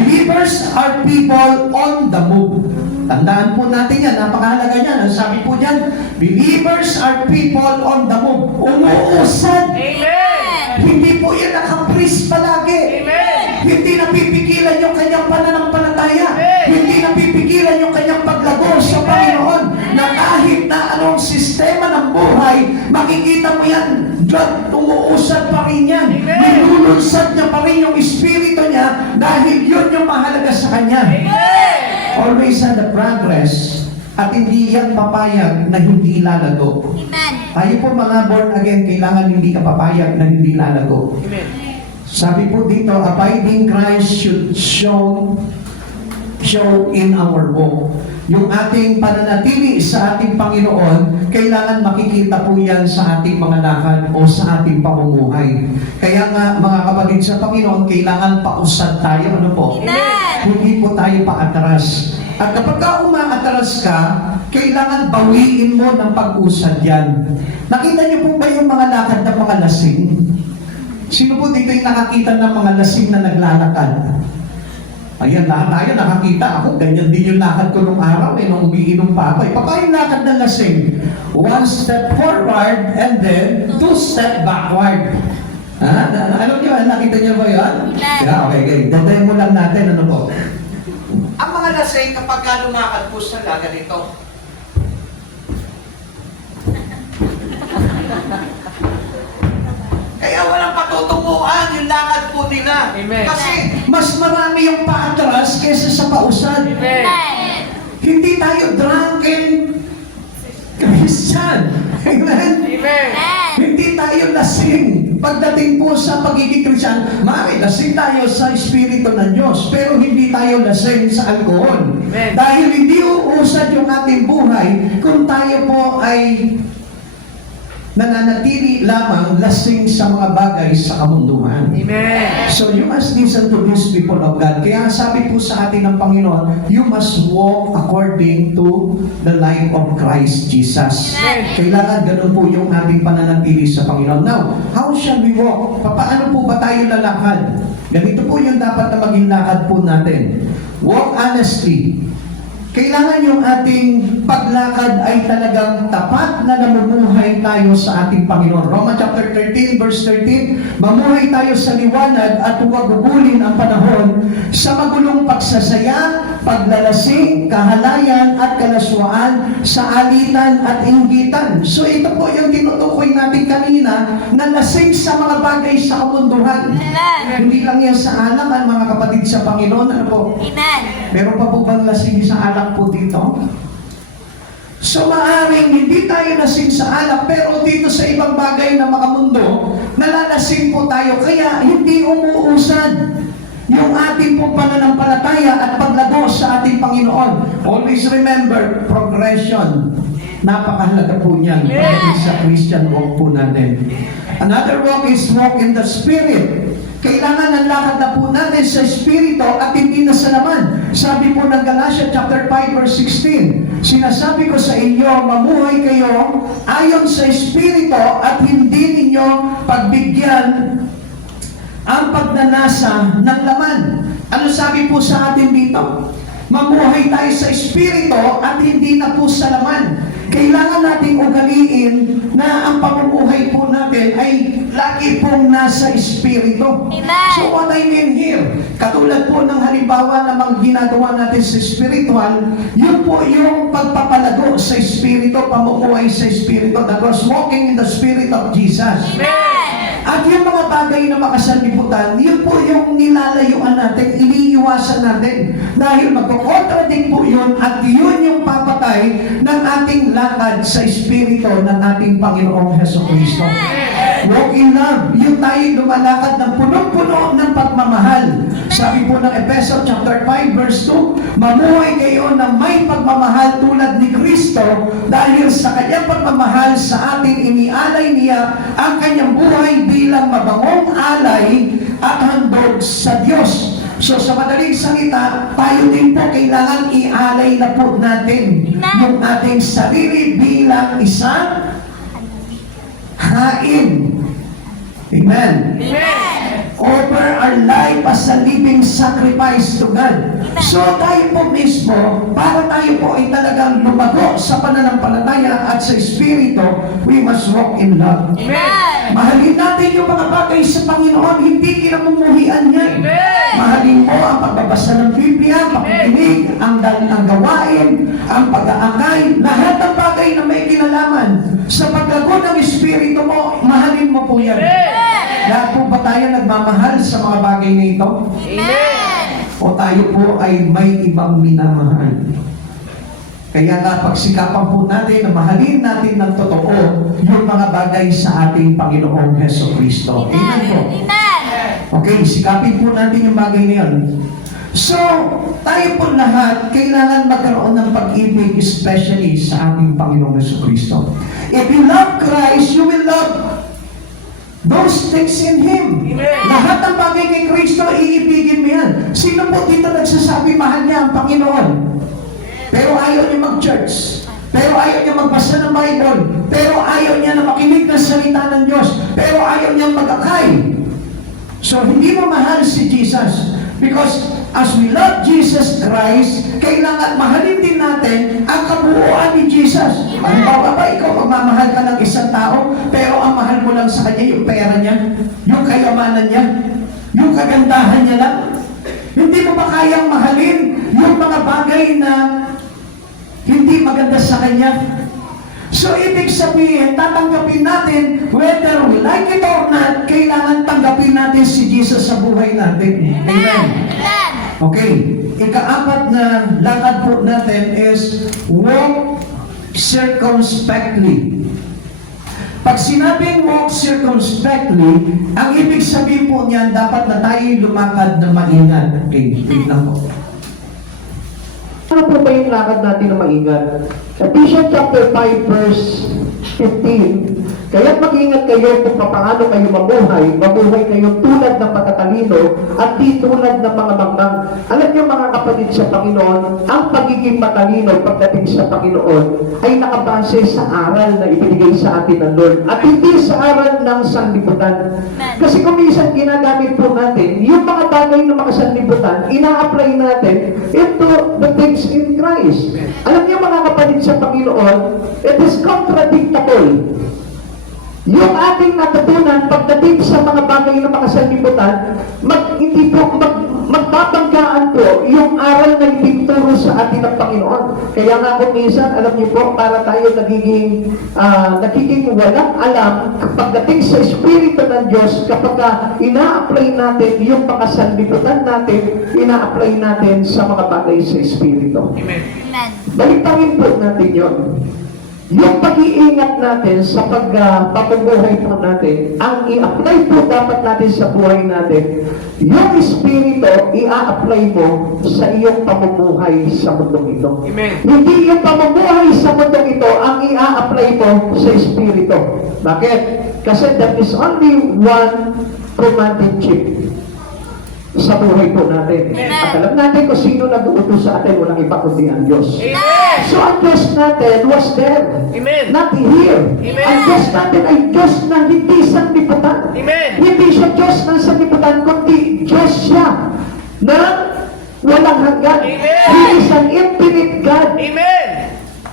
Believers are people on the move. Tandaan po natin yan, napakahalaga yan. Ang sabi po dyan, believers are people on the move. Umuusad. Amen. Hindi po yan nakapris palagi. Amen. Hindi napipigilan yung kanyang pananampalataya. Amen. Hindi napipigilan yung kanyang paglago sa Panginoon. Na kahit na anong sistema ng buhay, makikita mo yan, umuusad pa rin yan. Amen. Nilulunsad niya pa rin yung espiritu niya dahil yun yung mahalaga sa kanya. Amen. Always on the progress at hindi yan papayag na hindi lalago. Tayo po mga born again, kailangan hindi ka papayag na hindi lalago. Amen. Sabi po dito, abiding Christ should show in our walk. Yung ating pananatili sa ating Panginoon, kailangan makikita po yan sa ating mga lakad o sa ating pamumuhay. Kaya nga, mga kapatid sa Panginoon, kailangan pausad tayo. Ano po? Hindi po tayo paatras. At kapag umaatras ka, kailangan bawiin mo ng pag-usad yan. Nakita niyo po ba yung mga lakad ng mga lasing? Sino po dito yung nakakita ng mga lasing na naglalakad? Ayan, lahat tayo nakakita. Ako, ganyan din yung lakad ko nung araw nung umiinom pa ako. Baka yung lakad ng lasing, 1 step forward and then 2 step backward. Alam niyo, nakita niyo ba yan? Yeah, okay. Dadayin mo lang natin, ano po? Ang mga lasing kapag lumakad po sila ganito. Kaya walang patutunguhan yung lakad po nila. Amen. Kasi Mas marami yung paatras kesa sa pausad. Amen. Hindi tayo drunken Christian. Amen? Amen. Hindi tayo lasing. Pagdating po sa pagiging Kristiyan, maaari lasing tayo sa Espiritu ng Diyos, pero hindi tayo lasing sa alkohol. Amen. Dahil hindi uusad yung ating buhay kung tayo po ay nananatili lamang lasing sa mga bagay sa kamunduhan. Amen. So you must listen to these people of God. Kaya sabi po sa atin ng Panginoon, you must walk according to the life of Christ Jesus. Amen. Kailangan ganun po yung ating pananatili sa Panginoon. Now, how shall we walk? Paano po ba tayo lalakad? Ganito po yung dapat na maging lakad po natin. Walk honestly. Kailangan yung ating paglakad ay talagang tapat na namumuhay tayo sa ating Panginoon. Roma chapter 13, verse 13, mamuhay tayo sa liwanag at huwag gugulin ang panahon sa magulong pagsasaya, paglalasing, kahalayan at kalaswaan sa alitan at inggitan. So ito po yung tinutukoy natin kanina na lasing sa mga bagay sa kamunduhan. Hindi lang yan sa alak, mga kapatid sa Panginoon. Ano po? Meron pa po bang lasing sa alak po dito? So maaring hindi tayo lasing sa alak, pero dito sa ibang bagay na makamundo, nalalasing po tayo, kaya hindi umuusad yung ating pong pananampalataya at paglago sa ating Panginoon. Always remember, progression. Napakahalaga po niyan sa Christian walk po natin. Another walk is walk in the Spirit. Kailangan ang lakad na po natin sa Espiritu at hindi na sa laman. Sabi po ng Galatia chapter 5 verse 16, sinasabi ko sa inyo, mamuhay kayo ayon sa Espiritu at hindi ninyo pagbigyan ang pagnanasa ng laman. Ano sabi po sa atin dito? Mamuhay tayo sa Espiritu at hindi na po sa laman. Kailangan nating ugaliin na ang pamumuhay po natin ay lagi pong nasa Espiritu. So what I mean here, katulad po ng halimbawa na mga ginagawa natin sa spiritual, yun po yung pagpapalago sa Espiritu, pamumuhay sa Espiritu, that was walking in the Spirit of Jesus. At yung mga bagay na makasanlibutan, yun po yung nilalayuan natin, iniiwasan natin. Dahil magkukontradict po yun at yun yung papatay ng ating lakad sa Espiritu ng ating Panginoong Jesucristo. Walk in love, yung tayo lumalakad ng punong-puno ng pagmamahal. Sabi po ng Efeso chapter 5 verse 2, mamuhay kayo ng may pagmamahal tulad ni Kristo dahil sa kanyang pagmamahal sa atin inialay niya ang kanyang buhay bilang mabangong alay at handog sa Diyos. So sa madaling salita, tayo din po kailangan ialay na po natin yung ating sarili bilang isang hain. Amen. Offer our life as a living sacrifice to God. So tayo po mismo, para tayo po ay talagang lumago sa pananampalataya at sa Espiritu, we must walk in love. Mahalin natin yung mga bagay sa Panginoon, hindi kinamumuhian niya. Mahalin mo ang pagbabasa ng Biblia, pakikinig, ang gawain, ang pag-aakay, lahat ng bagay na may kinalaman sa paglago ng Espiritu mo, mahalin mo po yan. Lahat po ba tayo nagmamahal sa mga bagay na ito? O tayo po ay may ibang minamahal? Kaya nga pagsikapan po natin na mahalin natin ng totoo yung mga bagay sa ating Panginoong Jesucristo. Amen po. Okay, sikapin po natin yung bagay na yun. So, tayo po lahat kailangan magkaroon ng pag-ibig, especially sa ating Panginoong Jesucristo. If you love Christ, you will love those things in Him. Lahat ng bagay kay Kristo, iibigin mo yan. Sino po dito nagsasabi mahal niya ang Panginoon? Pero ayaw niya mag-church. Pero ayaw niya magbasa ng Bible. Pero ayaw niya na makinig ng salita ng Diyos. Pero ayaw niya mag-akay. So, hindi mo mahal si Jesus. Because as we love Jesus Christ, kailangan mahalin din natin ang kabuuan ni Jesus. Halimbawa ba, ikaw magmamahal ka ng isang tao, pero ang mahal mo lang sa kanya yung pera niya, yung kayamanan niya, yung kagandahan niya lang. Hindi mo ba kayang mahalin yung mga bagay na hindi maganda sa kanya? So, ibig sabihin, tatanggapin natin, whether we like it or not, kailangan tanggapin natin si Jesus sa buhay natin. Amen. Okay. Ika-apat na lakad po natin is walk circumspectly. Pag sinabing walk circumspectly, ang ibig sabihin po niyan, dapat na tayo lumakad na maingat. Okay, tingnan po. Ano po ba yung lakad natin na maingat? Ephesians chapter 5 verse 15, kaya't mag-ingat kayo kung paano kayo mabuhay kayo tulad ng patatalino at di tulad ng mga mangmang. Alam niyo mga kapatid sa Panginoon, ang pagiging matalino pagdating sa Panginoon ay nakabase sa aral na ibinigay sa atin ng Lord at hindi sa aral ng sanlibutan. Kasi kung minsan ginagamit po natin, yung mga bagay ng mga sanlibutan, ina-apply natin into the things in Christ. Alam niyo mga kapatid sa Panginoon, it is contradictory. Yung ating natutunan pagdating sa mga bagay ng mga sanlibutan, magpapanggaan po yung aral na ituturo sa atin ng Panginoon. Kaya nga kung minsan, alam niyo po, para tayo nagiging walang alam pagdating sa Espiritu ng Diyos kapag ina-apply natin yung mga sanlibutan natin, ina-apply natin sa mga bagay sa Espiritu. Amen. Baliktangin po natin yun. Yung pag-iingat natin sa pagbubuhay po natin, ang i-apply po dapat natin sa buhay natin, yung Espiritu, i-apply mo sa iyong pamumuhay sa mundong ito. Amen. Hindi yung pamumuhay sa mundong ito ang i-apply mo sa Espiritu. Bakit? Kasi there is only one commanding chief sa buhay po natin. Amen. At alam natin kung sino nag-uutos sa atin, walang iba kundi ang Diyos. Amen. So ang Diyos natin was there, Amen. not here. Amen. Ang Diyos natin ay Diyos na hindi sanlibutan. Amen. Hindi siya Diyos ng sanlibutan, kundi Diyos siya na walang hanggan. Amen. He is an infinite God. Amen.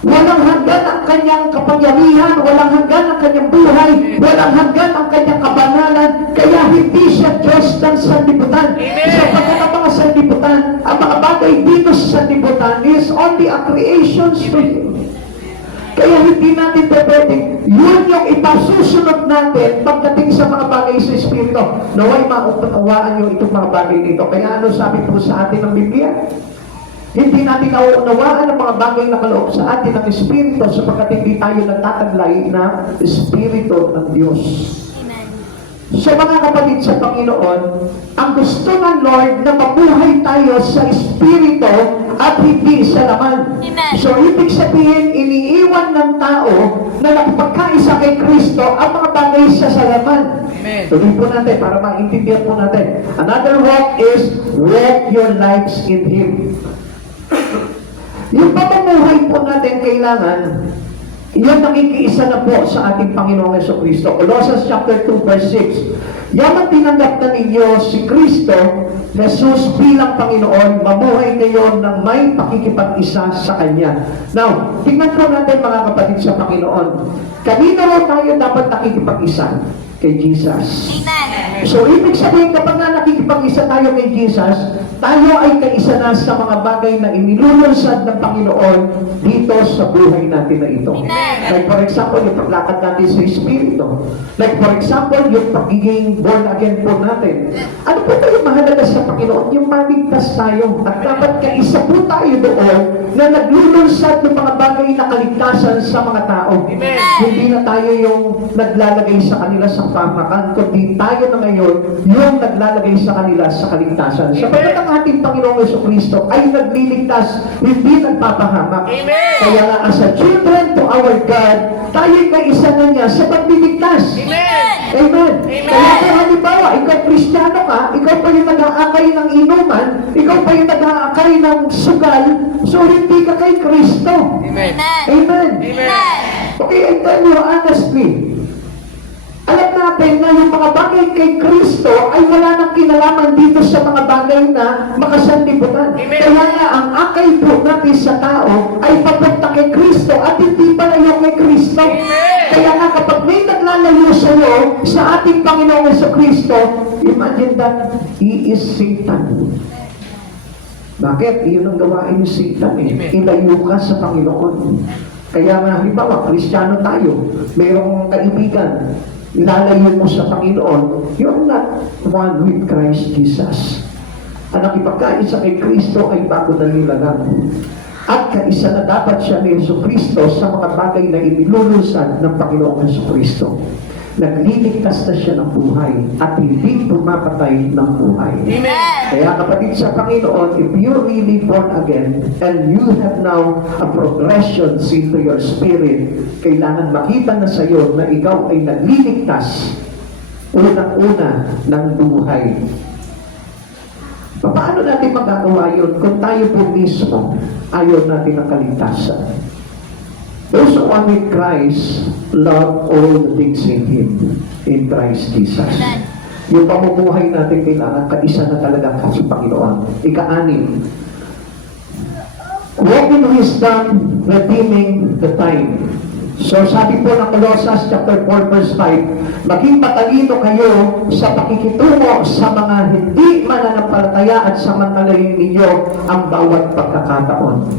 Walang hanggan ang kanyang kapangyarihan, walang hanggan ang kanyang buhay, walang hanggan ang kanyang kabanalan, kaya hindi siya Diyos ng sanlibutan. Amen. Sapagkat ang mga sanlibutan, ang mga bagay dito sa sanlibutan is only a creation to Him. Kaya hindi natin pwedeng, yun yung ipasusunod natin pagdating sa mga bagay sa Espiritu. Naway maunawaan nyo itong mga bagay dito. Kaya ano sabi po sa atin ng Biblia? Hindi natin nauunawaan ang mga bagay na kaloob sa atin ng Espiritu sapagkat hindi tayo nagtataglay na Espiritu ng Diyos. So mga kapatid sa Panginoon, ang gusto ng Lord na mabuhay tayo sa Espiritu at hindi sa laman. Amen. So ibig sabihin, iniiwan ng tao na nakipagkaisa kay Kristo ang mga bagay sa laman. Amen. Tuloy po natin para maintindihan po natin. Another walk is walk your lives in Him. Yung pamumuhay po natin kailangan, yun nakikiisa na po sa ating Panginoong Jesucristo. Colossians chapter 2 verse 6. Yaman tinanggap na ninyo si Kristo, Jesus bilang Panginoon, mamuhay kayo ng may pakikipag-isa sa Kanya. Now, tingnan po natin mga kapatid sa Panginoon. Kanina rin tayo dapat nakikipag-isa? Kay Jesus. Amen. So, ibig sabihin, kapag na nakikipag-isa tayo kay Jesus, tayo ay kaisa na sa mga bagay na inilulunsad ng Panginoon dito sa buhay natin na ito. Amen. Like for example, yung paglakad natin sa Espiritu. Like for example, yung pagiging born again po natin. Ano po ba yung mahalaga sa Panginoon? Yung maligtas tayo. At dapat kaisa po tayo doon na naglulunsad ng mga bagay na kaligtasan sa mga tao. Amen. Hindi na tayo yung naglalagay sa kanila sa pamakan, kundi tayo na ngayon yung naglalagay sa kanila sa kaligtasan. Sapagkat ang ating Panginoong Jesucristo ay nagliligtas, hindi nagpapahamak. Amen. Kaya nga as a children to our God, tayo kaisa na niya sa pagliligtas. Amen. Amen. Amen. Kaya kung halimbawa, ikaw Kristiyano ka, ikaw pa yung nag-aakay ng inuman, ikaw pa yung nag-aakay ng sugal, so hindi ka kay Kristo. Amen. Amen. Amen. Okay, I tell you honestly, alam natin na yung mga bagay kay Kristo ay wala nang kinalaman dito sa mga bagay na makasanlibutan. Amen. Kaya nga, ang akay po natin sa tao ay papunta kay Kristo at hindi palayo kay Kristo. Amen. Kaya nga, kapag may naglalayo sa'yo sa ating Panginoong Jesucristo, imagine that He is Satan. Bakit? Iyon ang gawain ni Satan eh. Amen. Ilayo ka sa Panginoon. Kaya nga, halimbawa, Kristiyano tayo, mayroong kaibigan, ilalayo mo sa Panginoon, you're not one with Christ Jesus. Ang nakipagkaisa kay Kristo ay bago na nilalang. At kaisa na dapat siya ni Jesucristo sa mga bagay na inilulusan ng Panginoong Jesucristo. Nagliligtas na siya ng buhay at hindi pumapatay ng buhay. Amen. Kaya kapatid sa Panginoon, if you're really born again and you have now a progression into your spirit, kailangan makita na sa iyo na ikaw ay nagliligtas unang-una ng buhay. Paano natin magagawa yun kung tayo po mismo ayaw natin ng kaligtasan? Those who are with Christ love all the things in Him, in Christ Jesus. Amen. Yung pamumuhay natin kailangan kaisa na talaga sa Panginoon. Ika-anim, walk in wisdom, redeeming the time. So sabi po ng Colossus chapter 4 verse 5, maging matalino kayo sa pakikitungo sa mga hindi mananampalataya at samantalayin ninyo ang bawat pagkakataon.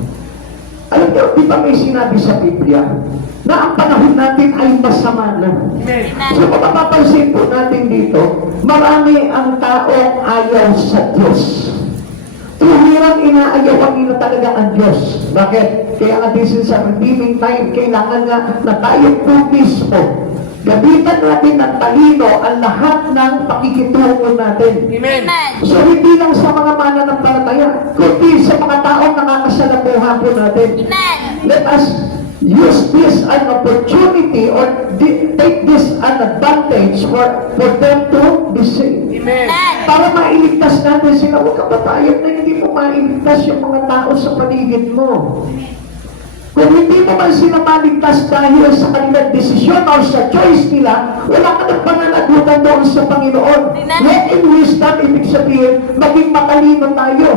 Alam niyo, di ba may sinabi sa Biblia na ang panahon natin ay masama na? Amen. So mapapansin po natin dito, marami ang taong ayaw sa Diyos. Tuhirang inaayawan nila talaga ang Diyos. Bakit? Kaya nga din sa redeeming time, kailangan nga na tayo po mismo gamitan natin ng talino ang lahat ng pakikitungo natin. Amen. So hindi lang sa mga mananampalataya, kundi sa mga taong nakakasalamuha po natin. Amen. Let us use this an opportunity or take this an advantage for them to be saved. Amen. Para mailigtas natin sila, huwag ka papayag na hindi mo mailigtas yung mga tao sa paligid mo. Kung hindi mo man sila maligtas dahil sa kanilang desisyon o sa choice nila, wala ka ng pananagutan doon sa Panginoon. Walk in wisdom, ibig sabihin, maging matalino tayo.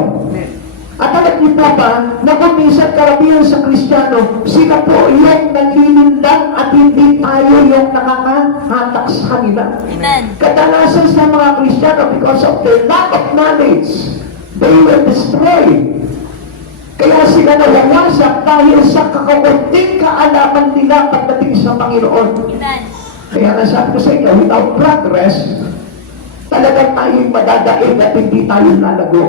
At alam niyo po ba, na kung minsan karamihan sa Kristiyano, sila po yung naglilindang at hindi tayo yung nakakahatak sa kanila. Amen. Kadalasan sa mga Kristiyano, because of their lack of knowledge, they will destroy. Kaya sila nawawasak dahil sa kakaunting kaalaman nila pagdating sa Panginoon. Amen. Kaya nasabi ko sa inyo, without progress, talagang tayo'y madadaig at hindi tayo lalago.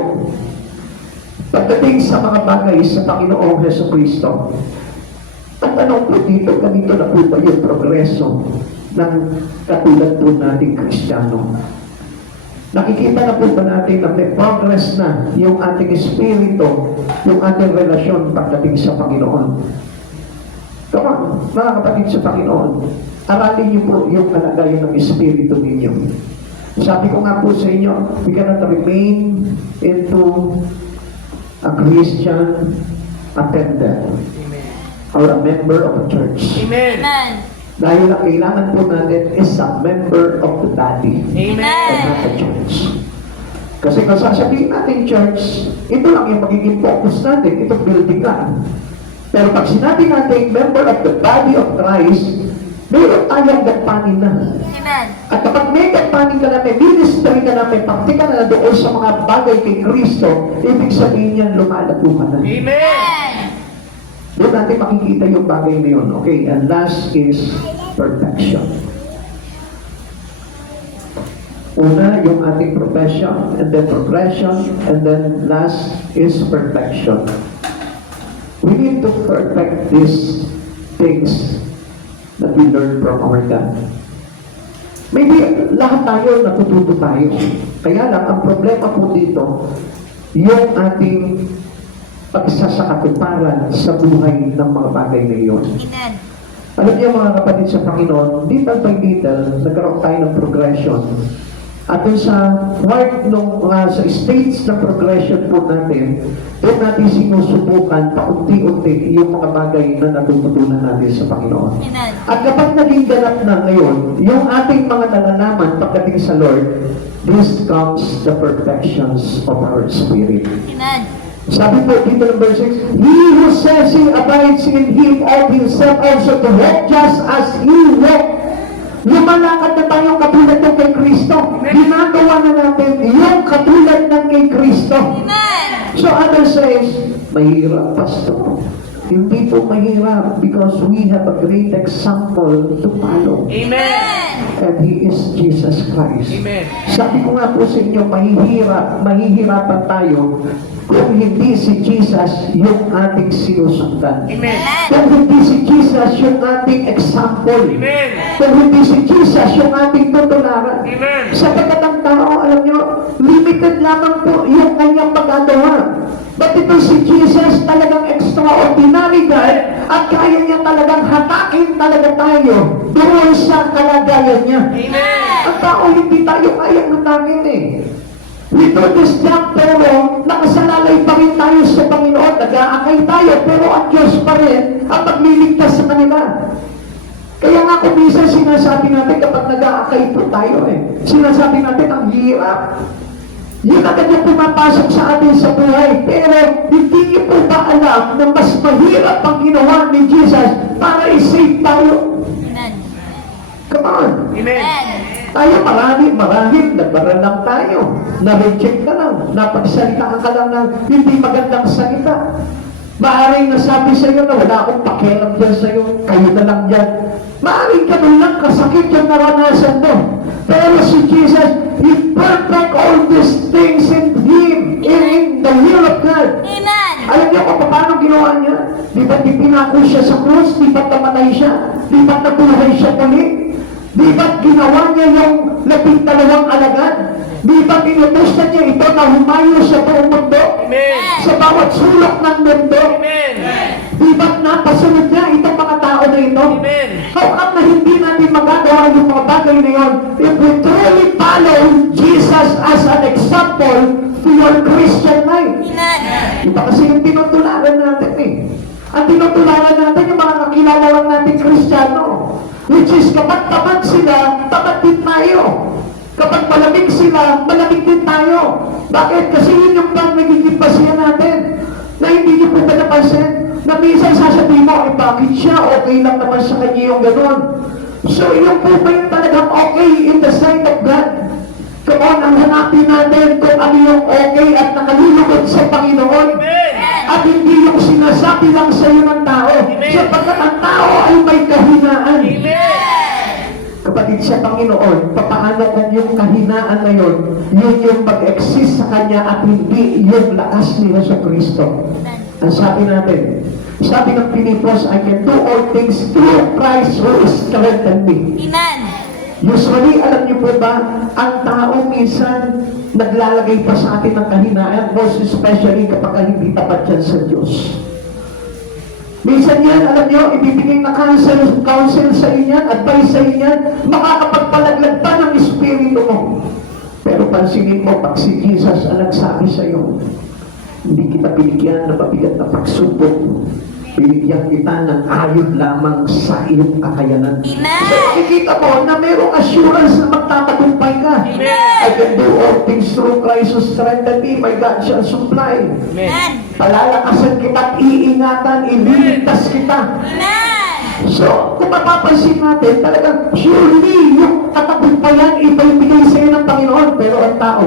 Pagdating sa mga bagay sa Panginoong Jesucristo, ang tanong po dito, ganito na po ba yung progreso ng katulad po nating Kristiyano? Nakikita na po ba natin na may progress na yung ating espiritu, yung ating relasyon pagdating sa Panginoon? Come on, mga kapatid sa Panginoon, aralin niyo po yung kalagayan ng espiritu ninyo. Sabi ko nga po sa inyo, we cannot remain into a Christian attendant or a member of a church. Amen. Amen. Dahil ang kailangan po natin is a member of the body. Amen. And not the church. Kasi kung sasabihin natin church, ito lang yung magiging focus natin, itong building lang. Pero pag sinabi natin member of the body of Christ, mayroon tayong gagpanin na. Amen. At kapag may gagpanin ka na, may ministry ka na, may praktika na doon sa mga bagay kay Kristo, ibig sabihin yan, lumalago ka na. Amen. Doon natin makikita yung bagay na yun. Okay, and last is perfection. Una, yung ating profession, and then progression, and then last is perfection. We need to perfect these things that we learn from our God. Maybe lahat tayo natututo tayo. Kaya lang, ang problema po dito, yung ating pagsasakatuparan sa buhay ng mga bagay na iyon. Amen. Alam niyo mga kapatid sa Panginoon, little by little, nagkaroon tayo ng progression. At dun sa part nung sa stage na progression po natin, doon natin sinusubukan paunti-unti yung mga bagay na natututunan natin sa Panginoon. Amen. At kapag naging ganap na ngayon, yung ating mga nalalaman pagdating sa Lord, this comes the perfections of our spirit. Amen. Sabi po dito ng verse 6, He who says he abides in Him ought himself also to walk just as He walked. Lumalakad na tayo katulad ng kay Kristo. Ginagawa na natin yung katulad ng kay Kristo. Amen. So others says, mahirap, Pastor. Hindi po mahirap because we have a great example to follow. Amen. Amen. and He is Jesus Christ. Amen. Sabi ko nga po sa inyo, mahihirapan tayo kung hindi si Jesus yung ating sinusundan. Amen. Kung hindi si Jesus yung ating example. Amen. Kung hindi si Jesus yung ating tutularan. Amen. Sapagkat ang tao, alam nyo, limited lamang po yung kanyang magagawa. But ito si Jesus talagang extraordinary God at kaya niya talagang hatakin talaga tayo doon sa kalagayan niya. Amen. Ang tao, hindi tayo kayang hatakin eh. We do this job pero nakasalalay pa rin tayo sa Panginoon. Nag-aakay tayo pero ang Diyos pa rin ang magliligtas sa kanila. Kaya nga kung minsan sinasabi natin kapag nag-aakay po tayo sinasabi natin ang hirap. Yun agad yung pumapasok sa atin sa buhay. Pero hindi niyo po ba alam na mas mahirap ang ginawa ni Jesus para i-save tayo? Amen. Come on. Amen. Tayo marahil, nagbaral lang tayo. Na-reject ka lang. Napagsalitaan ka lang ng hindi magandang salita. Maaaring nasabi sa iyo na wala akong pakialam dyan sa iyo. Kayo na lang dyan. Maaaring ganun lang kasakit yung naranasan mo. Pero si Jesus, He perfect all these things in Him, in the will of God. Amen. Alam niyo kung paano ginawa niya? Di ba't ipinako siya sa krus? Di ba't namatay siya? Di ba't nabuhay siya muli? Di ba't ginawa niya yung 12 alagad? Di ba't inutos na niya ito na humayo sa buong mundo? Amen. Sa bawat sulok ng mundo? Amen. Di ba't napasunod niya itong mga tao na ito? Amen. How come na hindi natin magagawa yung mga bagay na yun if we truly follow Jesus as an example to your Christian life? Amen. Iba kasi yung tinutularan natin Ang tinutularan natin yung mga kakilala lang natin Kristiyano. Which is kapag tapat sila, tapat din tayo. Kapag malamig sila, malamig din tayo. Bakit? Kasi yun yung nagiging pasiyan natin. Na hindi niyo po ba napansin? Na minsan sasabihin mo, bakit siya? Okay lang naman sa kanya yung gano'n. So, yung po ba yung talagang okay in the sight of God? Come on, ang hanapin natin kung ano yung okay at nakalulugod sa Panginoon. Amen. At hindi yung sinasabi lang sa iyo ng tao. Amen. Sapagkat ang tao ay may kahinaan. Amen. Kapatid sa Panginoon, papaano kung yung kahinaan na yun yung mag-exist sa Kanya at hindi yung lakas ni Jesucristo. Ang sabi natin, sabi ng Pilipos, I can do all things through Christ who strengthened me. Amen. Usually, alam niyo po ba, ang tao minsan naglalagay pa sa atin ng kahinaan, most especially kapag hindi tapat yan sa Diyos. Minsan yan, alam niyo, ibibigay na counsel sa inyo, advice sa inyo, makakapagpalaglag pa ng espiritu mo. Pero pansinin mo, pag si Jesus ang nagsabi sa iyo, hindi kita binigyan na mabigat na pagsubok. Binigyan kita ng ayon lamang sa iyong kakayanan. Amen. So makikita mo na mayroong assurance na magtatagumpay ka. Amen. I can do all things through Christ who strengthens me. My God shall supply. Amen. Palalakasan kita at iingatan, ililigtas kita. Amen. So, kung mapapansin natin, talagang surely yung katagumpayan ibibigay sa iyo ng Panginoon. Pero ang tao,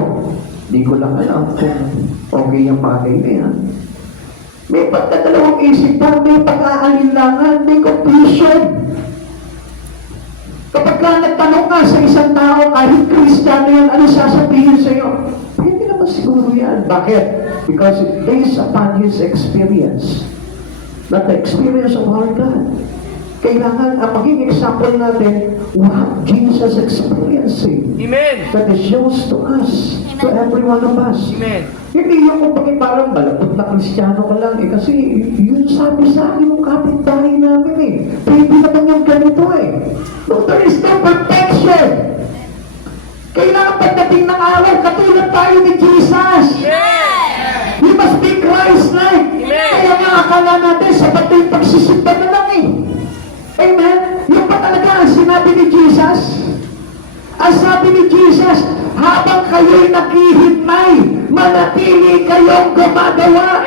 di ko lang alam kung okay yung bagay na yan. May pagdadalawang isip pa, may pag-aalinlangan, may confusion. Kapag ka nagtanong ka sa isang tao, kahit Kristiyano yan, ano sasabihin sa iyo? Pwede naman siguro yan. Bakit? Because it based upon his experience. Not the experience of our God. Kailangan, ang maging example natin, what Jesus experiencing. Amen. That is shows to us, to every one of us. Amen. Hindi yung kung bakit parang malapot na Kristiyano ka lang kasi yun sabi sa akin yung kapitbahay namin Pwede naman yung ganito No, there is no perfection. Kailangan pagdating ng araw, katulad tayo ni Jesus. Amen. We must be Christ-like. Amen. Kaya nga akala natin, sapat na yung pagsisimba na lang Amen? Yung ba talaga ang sinabi ni Jesus? Ang sabi ni Jesus, habang kayo'y naghihintay, manatili kayong gumagawa.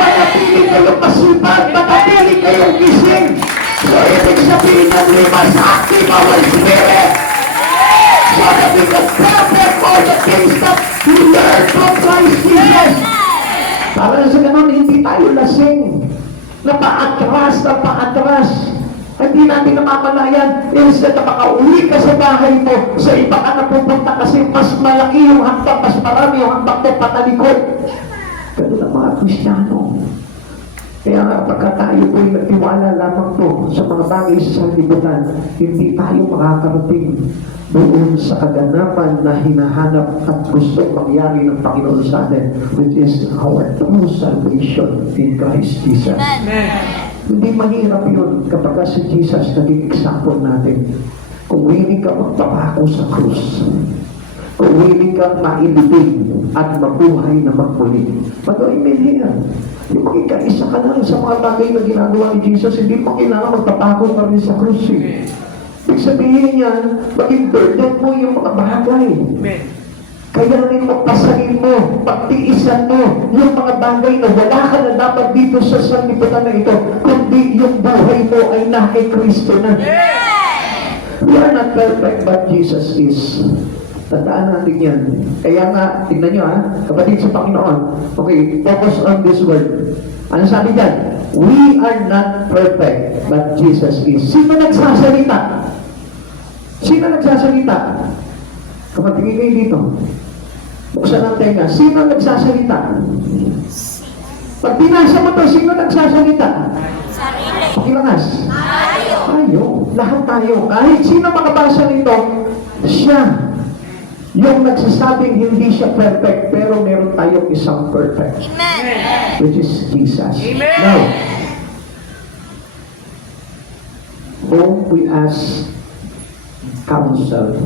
Manatili kayong masipag, manatili kayong gising. So, ibig sabihin ng we must active our spirit. So that we can perfect all the things that we learn from Christ Jesus. Para sa ganun, hindi tayo lasing. Napaatras. Hindi natin namamalayan. Instead na makauwi ka sa bahay mo, sa iba ka napupunta kasi mas malaki yung hakbang, mas marami yung hakbang mo patalikod. Ganun ang mga Kristiyano. Kaya nga, pagka tayo po'y nagtiwala lamang po sa mga bagay sa sanlibutan, hindi tayo makakarating doon sa kaganapan na hinahanap at gusto mangyari ng Panginoon sa atin, which is our true salvation in Christ Jesus. Hindi mahirap yun kapag si Jesus naging example natin. Kung willing ka magpapako sa krus, kung willing kang mailibing at mabuhay na magmuli, magawin mo yan. Yung makikaisa ka lang sa mga bagay na ginagawa ni Jesus, hindi mo kailangan magpapako ka rin sa krus. Ibig sabihin niya, maging burden mo yung mga bagay. Kaya rin mo, pasahin mo, pagtiisan mo yung mga bagay na wala ka na dapat dito sa sanlibutan na ito, kundi yung buhay mo ay na kay Kristo na. We are not perfect, but Jesus is. Tandaan natin yan. Kaya nga, tignan nyo kapatid sa Panginoon. Okay, focus on this word. Ano sabi dyan? We are not perfect, but Jesus is. Sino nagsasalita? Sino nagsasalita? Kapag tingin kayo dito, buksan ang tenga. Sino nagsasalita? Pag binasa mo to, sino nagsasalita? Sarili. Pakilangas. Tayo. Tayo. Lahat tayo. Kahit sino makabasa nito, siya. Yung nagsasabing hindi siya perfect, pero meron tayong isang perfect. Amen. Which is Jesus. Amen. Now, kung we ask counsel,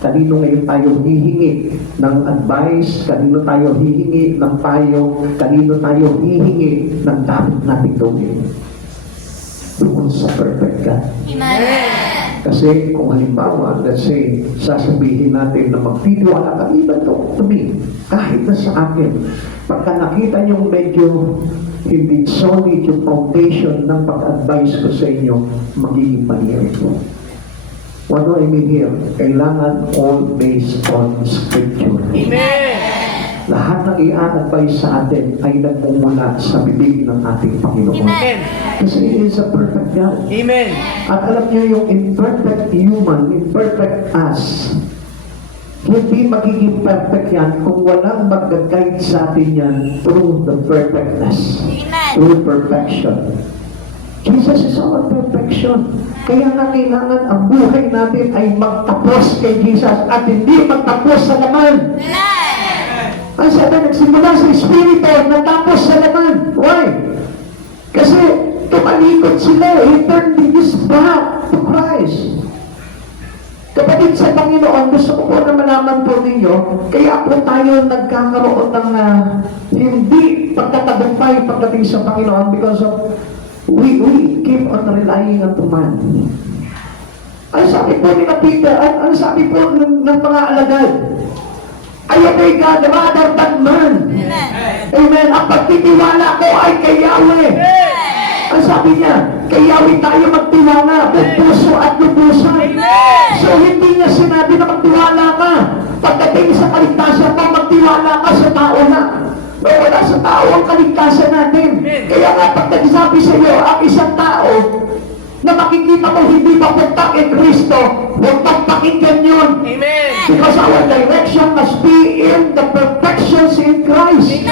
kanino ngayon tayo hihingi ng advice, kanino tayo hihingi ng payo, kanino tayo hihingi ng dapat natin gawin? Doon sa perfect God. Amen. Kasi kung halimbawa, let's say, sasabihin natin na magtitiwala ka, even to me, kahit na sa akin, pagka nakita nyo medyo hindi solid yung foundation ng pag-advise ko sa inyo, magiging mali ito. What do I mean here? Kailangan all based on Scripture. Lahat ng i-advise sa atin ay nagmumula sa bibig ng ating Panginoon. Amen. Kasi He is a perfect God. Amen. At alam niyo yung imperfect human, imperfect us, hindi magiging perfect yan kung walang mag-guide sa atin yan through the perfectness, Amen. through perfection. Jesus is our perfection. Kaya nga kailangan ang buhay natin ay magtapos kay Jesus at hindi magtapos sa laman. Amen. Ang sabi, nagsimula sa Espiritu, natapos sa laman. Why? Kasi tumalikod sila, he turned his back to Christ. Kapatid sa Panginoon, gusto ko po na malaman po ninyo, kaya po tayo nagkakaroon ng hindi pagtatagumpay pagdating sa Panginoon because of we keep on relying on man. Ano sabi po ni Peter, ano sabi po ng mga alagad? I obey God rather than man. Amen. Amen. Ang pagtitiwala ko ay kay Yahweh. Ang sabi niya, kay Yahweh tayo magtiwala, buong puso at lubusan. So hindi niya sinabi na magtiwala ka. Pagdating sa kaligtasan mo, magtiwala ka sa tao na. Wala sa tao ang kaligtasan natin. Kaya nga pag nagsabi sa iyo, ang isang tao na makikita mo hindi papunta kay Kristo, huwag magpakinggan yun. Amen. Because our direction must be in the perfections in Christ.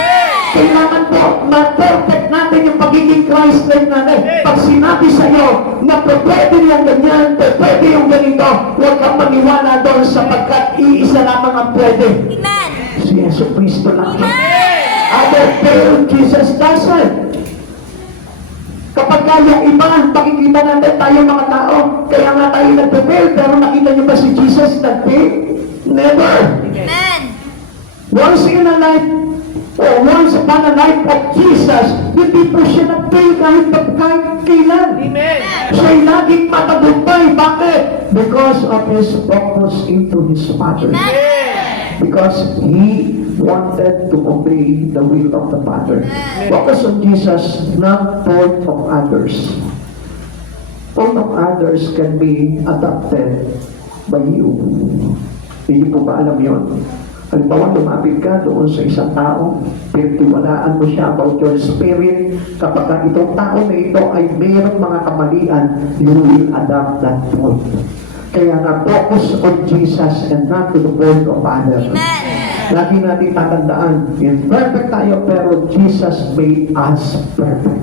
Kailangan po, ma-perfect natin yung pagiging Christ-like natin. Pag sinabi sa iyo na pwede yung ganyan, pwede yung ganito, huwag kang maniwala doon sapagkat iisa lamang ang pwede. Amen. Si Yesu Cristo lang. Amen. Other failed, Jesus doesn't. Kapag kaya iba, makikita natin tayo mga tao, kaya nga tayo nagpe-fail, pero nakita niyo ba si Jesus nag-fail? Never. Amen. Once in a life, or once upon a life of Jesus, hindi po siya nag-fail kahit kailan. Amen. Siya'y laging matagumpay. Bakit? Because of His focus into His Father. Because He wanted to obey the will of the Father. Focus on Jesus, not fault of others. Fault of others can be adopted by you. Hindi po ba alam yun? Halimbawa, lumapit ka doon sa isang tao, pinagtiwalaan mo siya about your spirit. Kapag itong tao na ito ay mayroong mga kamalian, you will adapt that fault. Kaya nga, focus on Jesus and not to the fault of others. Lagi natin tatandaan, imperfect tayo, pero Jesus made us perfect.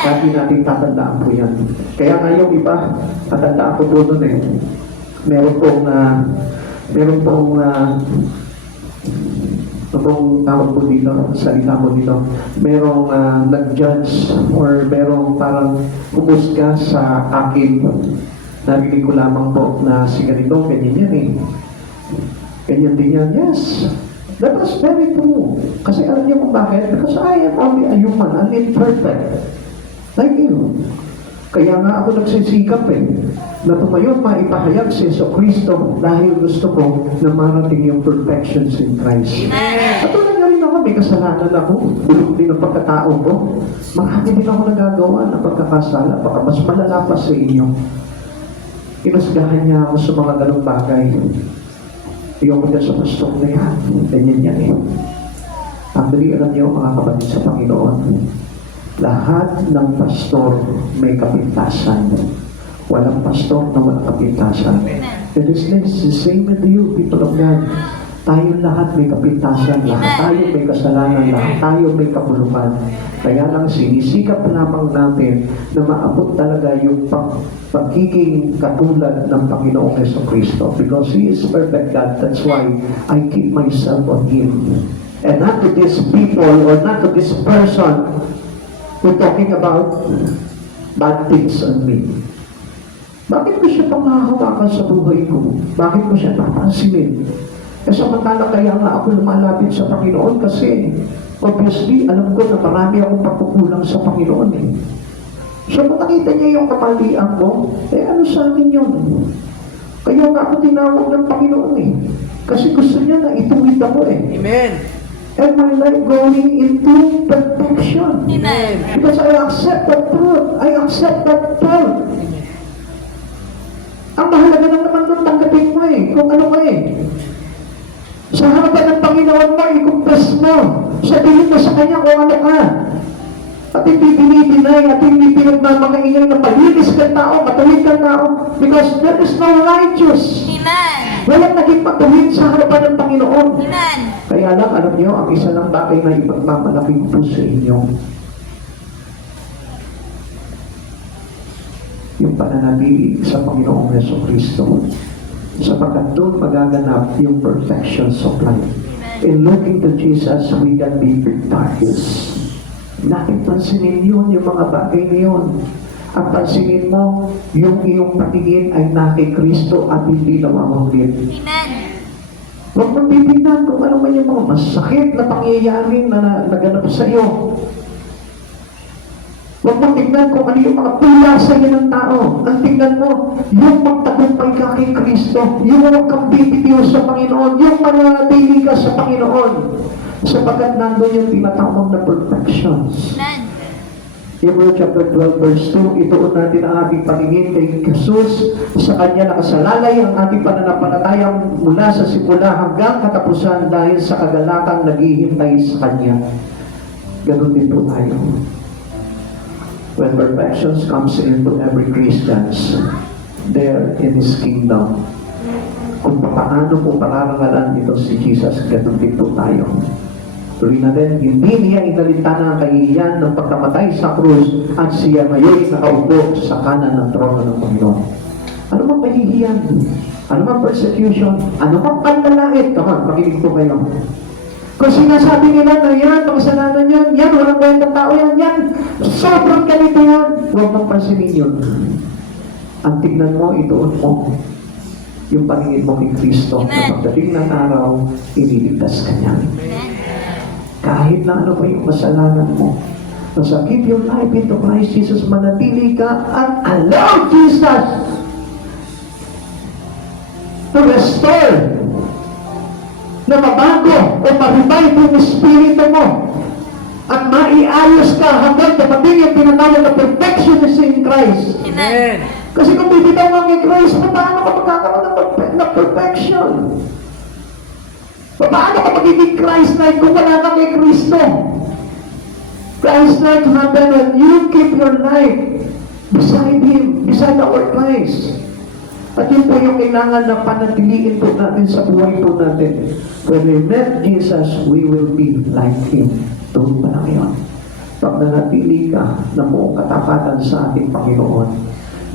Lagi natin tatandaan po yan. Kaya nga yung iba, tatandaan ko po doon eh, meron pong tawag po dito, salita po dito, merong nag-judge or merong parang humusga sa akin. Narinig ko lamang po na si ganito, ganyan yan eh. Ganyan din yan, yes. That was very true. Kasi alam niyo kung bakit? Because I am only a human, I'm imperfect. Like you. Kaya nga ako nagsisikap na tumayo maipahayag si Jesucristo dahil gusto ko na marating yung perfections in Christ. At tulad nga rin ako, may kasalanan ako. Bulog din ang pagkatao ko. Marami din ako nagagawa na pagkakasala. Baka mas malala pa sa inyo. Inusgahan niya ako sa mga ganong bagay. Yung mga sa pastong na yan. Ganyan yan eh. Actually, alam niyo mga kapatid sa Panginoon, lahat ng pastor may kapintasan. Walang pastor na walang kapintasan. It is the same with you, people of God. Tayo lahat may kapintasan, lahat tayo may kasalanan, lahat tayo may kabulukan. Kaya lang sinisikap lamang natin na maabot talaga yung pagiging katulad ng Panginoong Jesucristo. Because He is perfect God. That's why I keep myself on Him. And not to these people or not to this person who talking about bad things on me. Bakit ko siya panghahawakan sa buhay ko? Bakit ko siya papansinin? Eh samantala kaya nga ako lumalapit sa Panginoon kasi obviously alam ko na marami akong pagkukulang sa Panginoon eh. So nakita niya yung kamalian ko, eh ano sa akin yun? Kaya nga ako tinawag ng Panginoon eh. Kasi gusto niya na ituwid ako eh. Amen. And my life going into perfection. Amen. Because I accept that truth. I accept that truth. Ang mahalaga lang naman nung tanggapin mo eh. Kung ano ka eh. Sa harapan ng Panginoon mo, i-confess mo. Sabihin mo sa Kanya kung ano ka. At hindi binibinay, at hindi pinagmamakaingay na palinis kang tao, matuwid kang tao. Because there is no righteous. Amen. Walang naging matuwid sa harapan ng Panginoon. Amen. Kaya lang, alam niyo, ang isa lang bagay na ipagmamalaki po sa inyo, yung pananabili sa Panginoong Jesucristo. Sapagkat doon magaganap yung perfections of life. In looking to Jesus, we can be victorious. Natin pansinin yun, yung mga bagay na yun. Ang pansinin mo, yung iyong patingin ay na kay Kristo at hindi namamaglit. Amen. Huwag mong titignan kung ano man yung mga masakit na pangyayari na naganap sa iyo. Huwag mong tignan kung ano yung mga pula sa iyo ng tao. Ang tignan mo, yung magtagumpay ka kay Kristo, yung huwag kang bibitiw sa Panginoon, yung mananatili ka sa Panginoon. Sapagkat nandun yung tinatawag na perfections. Amen. Hebrews chapter 12 verse 2, ituon natin ang ating paningin kay Jesus. Sa Kanya nakasalalay ang ating pananampalatayang mula sa simula hanggang katapusan dahil sa kagalatang naghihintay sa Kanya. Ganun din po tayo. When perfections comes into every Christians, there in His kingdom, kung paano po pararangalan ito si Jesus, ganun din po tayo. Tuloy natin, hindi niya inalita na ang kahihiyan ng pagkamatay sa krus at siya ngayon nakaupo sa kanan ng trono ng Panginoon. Ano mang kahihiyan? Ano mang persecution? Ano mang panlalait? Come on, makinig po kayo. Kung sinasabi nila na yan, pakasalanan yan, yan, walang kwentang tao yan, yan, sobrang ganito yan, huwag mong pansinin yun. Ang tignan mo, ituon mo, yung paningin mo kay Kristo, na pagdating ng araw, iniligtas ka niya. Kahit na ano pa yung kasalanan mo. Basta give your life into Christ Jesus, manatili ka at allow Jesus to restore, na mabago o ma-revive yung espiritu mo at maiayos ka hanggang dapating yung tinatawag na perfection in Christ. Amen. Kasi kung bibitaw nga kay Christ, paano ka magkakaroon ng perfection? Paano ka magiging Christ-like kung wala ka kay Kristo? Christ-like happen when you keep your life beside Him, beside our Christ. At yun po yung kailangan na panatiliin po natin sa buhay po natin. When we met Jesus, we will be like Him. Doon pa lang yun. Pag nanatili ka na buong katapatan sa ating Panginoon,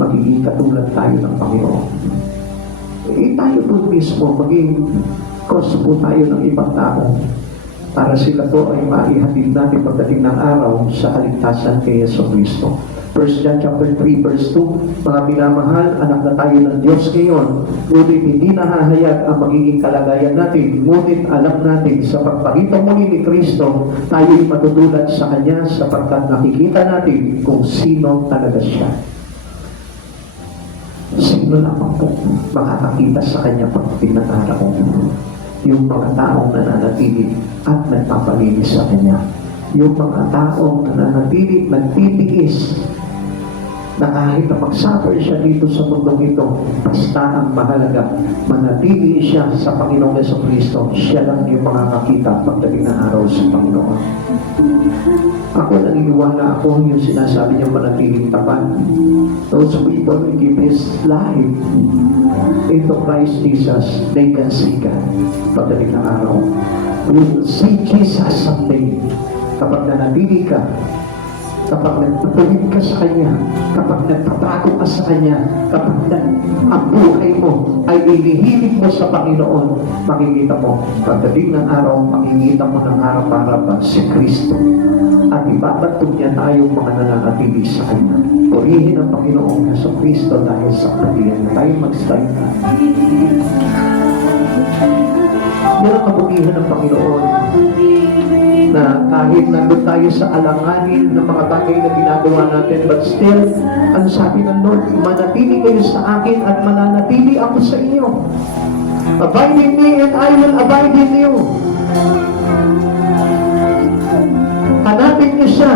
magiging katulad tayo ng Panginoon. Tayo po mismo, maging cause po tayo ng ibang tao para sila po ay maihatid natin pagdating ng araw sa kaligtasan kay Yesu Cristo. 1 John chapter 3 verse 2, mga minamahal, anak na tayo ng Diyos ngayon, ngunit hindi nahahayag ang magiging kalagayan natin, ngunit alam natin sa pagpakita muli ni Kristo, tayo'y matutulad sa Kanya sapagkat nakikita natin kung sino talaga siya. Sino lamang po makakakita sa Kanya pagdating ng araw? Yung mga taong nananatili at nagpapalinis sa Kanya. Yung mga taong nananatili, nagtitiis, na kahit na mag-suffer siya dito sa mundong ito, basta ang mahalaga, manatili siya sa Panginoong Jesucristo, siya lang yung makakakita pagdating ng araw sa Panginoon. Ako naniniwala ako yung sinasabi niya manatiling tapat. Those people who give his life into Christ Jesus, they can see God pagdating ng araw. We will see Jesus someday. Kapag nanatili ka, kapag nagpatuloy ka sa Kanya, kapag nagpapako ka sa Kanya, kapag ang buhay mo ay inihilig mo sa Panginoon, makikita mo, pagdating ng araw, makikita mo ng harap-harapan si Kristo. At ibabatog niya tayong mga nananatili sa Kanya. Purihin ang Panginoong Yesu Kristo dahil sa kapatiran na tayo mag-start na. Yan ang kabutihan ng Panginoon, na kahit nandun tayo sa alanganin ng mga bagay na ginagawa natin, but still, ang sabi ng Lord, manatili kayo sa akin at mananatili ako sa inyo. Abide in me and I will abide in you. Hanapin niyo siya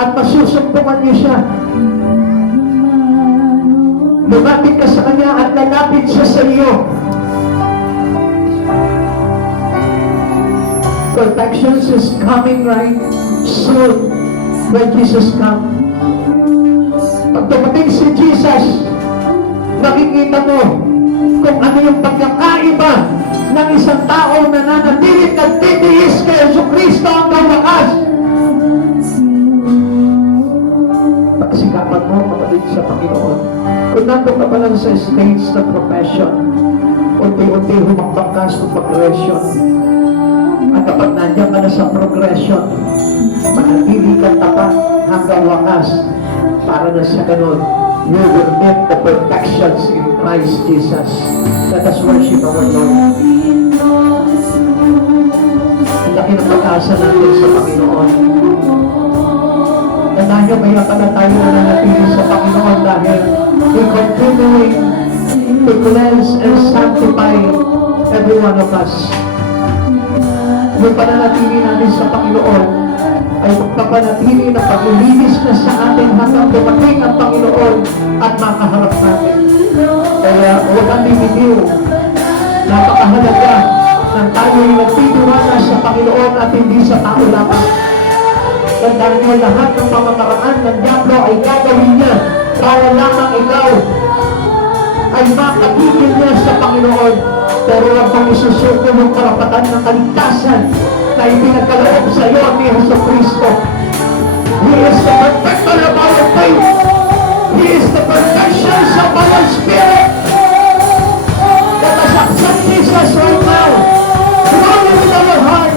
at masusumpungan niyo siya. Lumapit ka sa Kanya at lalapit siya sa iyo. Protection is coming right soon when Jesus comes. Pag dumating si Jesus, makikita mo kung ano yung pagkakaiba ng isang tao na nanatilit at titiis kay Yesu Kristo hanggang wakas. Pagsikapan mo, kapatid sa Panginoon. Kung nandun ka pa lang sa stage ng profession, unti-unti humakbang ka sa progression. At kapag nandiyan ka na sa progression, manatili ka tapat hanggang wakas para na sa ganun, you will meet the perfections in Christ Jesus. Let us worship our Lord. Ang laki ng pag-asa natin sa Panginoon. Na dahil may na tayo na nanatili sa Panginoon dahil we continuing to cleanse and sanctify every one of us. Yung pananatili natin sa Panginoon ay magpapanatili na paglilinis na sa atin hanggang dumating ang Panginoon at makaharap natin. Kaya huwag kang bibitiw. Napakahalaga na tayo'y nagtitiwala sa Panginoon at hindi sa tao lamang. Tandaan nyo, lahat ng pamamaraan ng Diablo ay gagawin niya para lamang ikaw ay makagigil niya sa Panginoon. Pero huwag mong isusuko yung karapatan ng kaligtasan na ipinagkaloob sa iyo ni Jesu Cristo. He is the perfecter of our faith. He is the perfection of our spirit. Let us accept Jesus right now. Glory with our heart.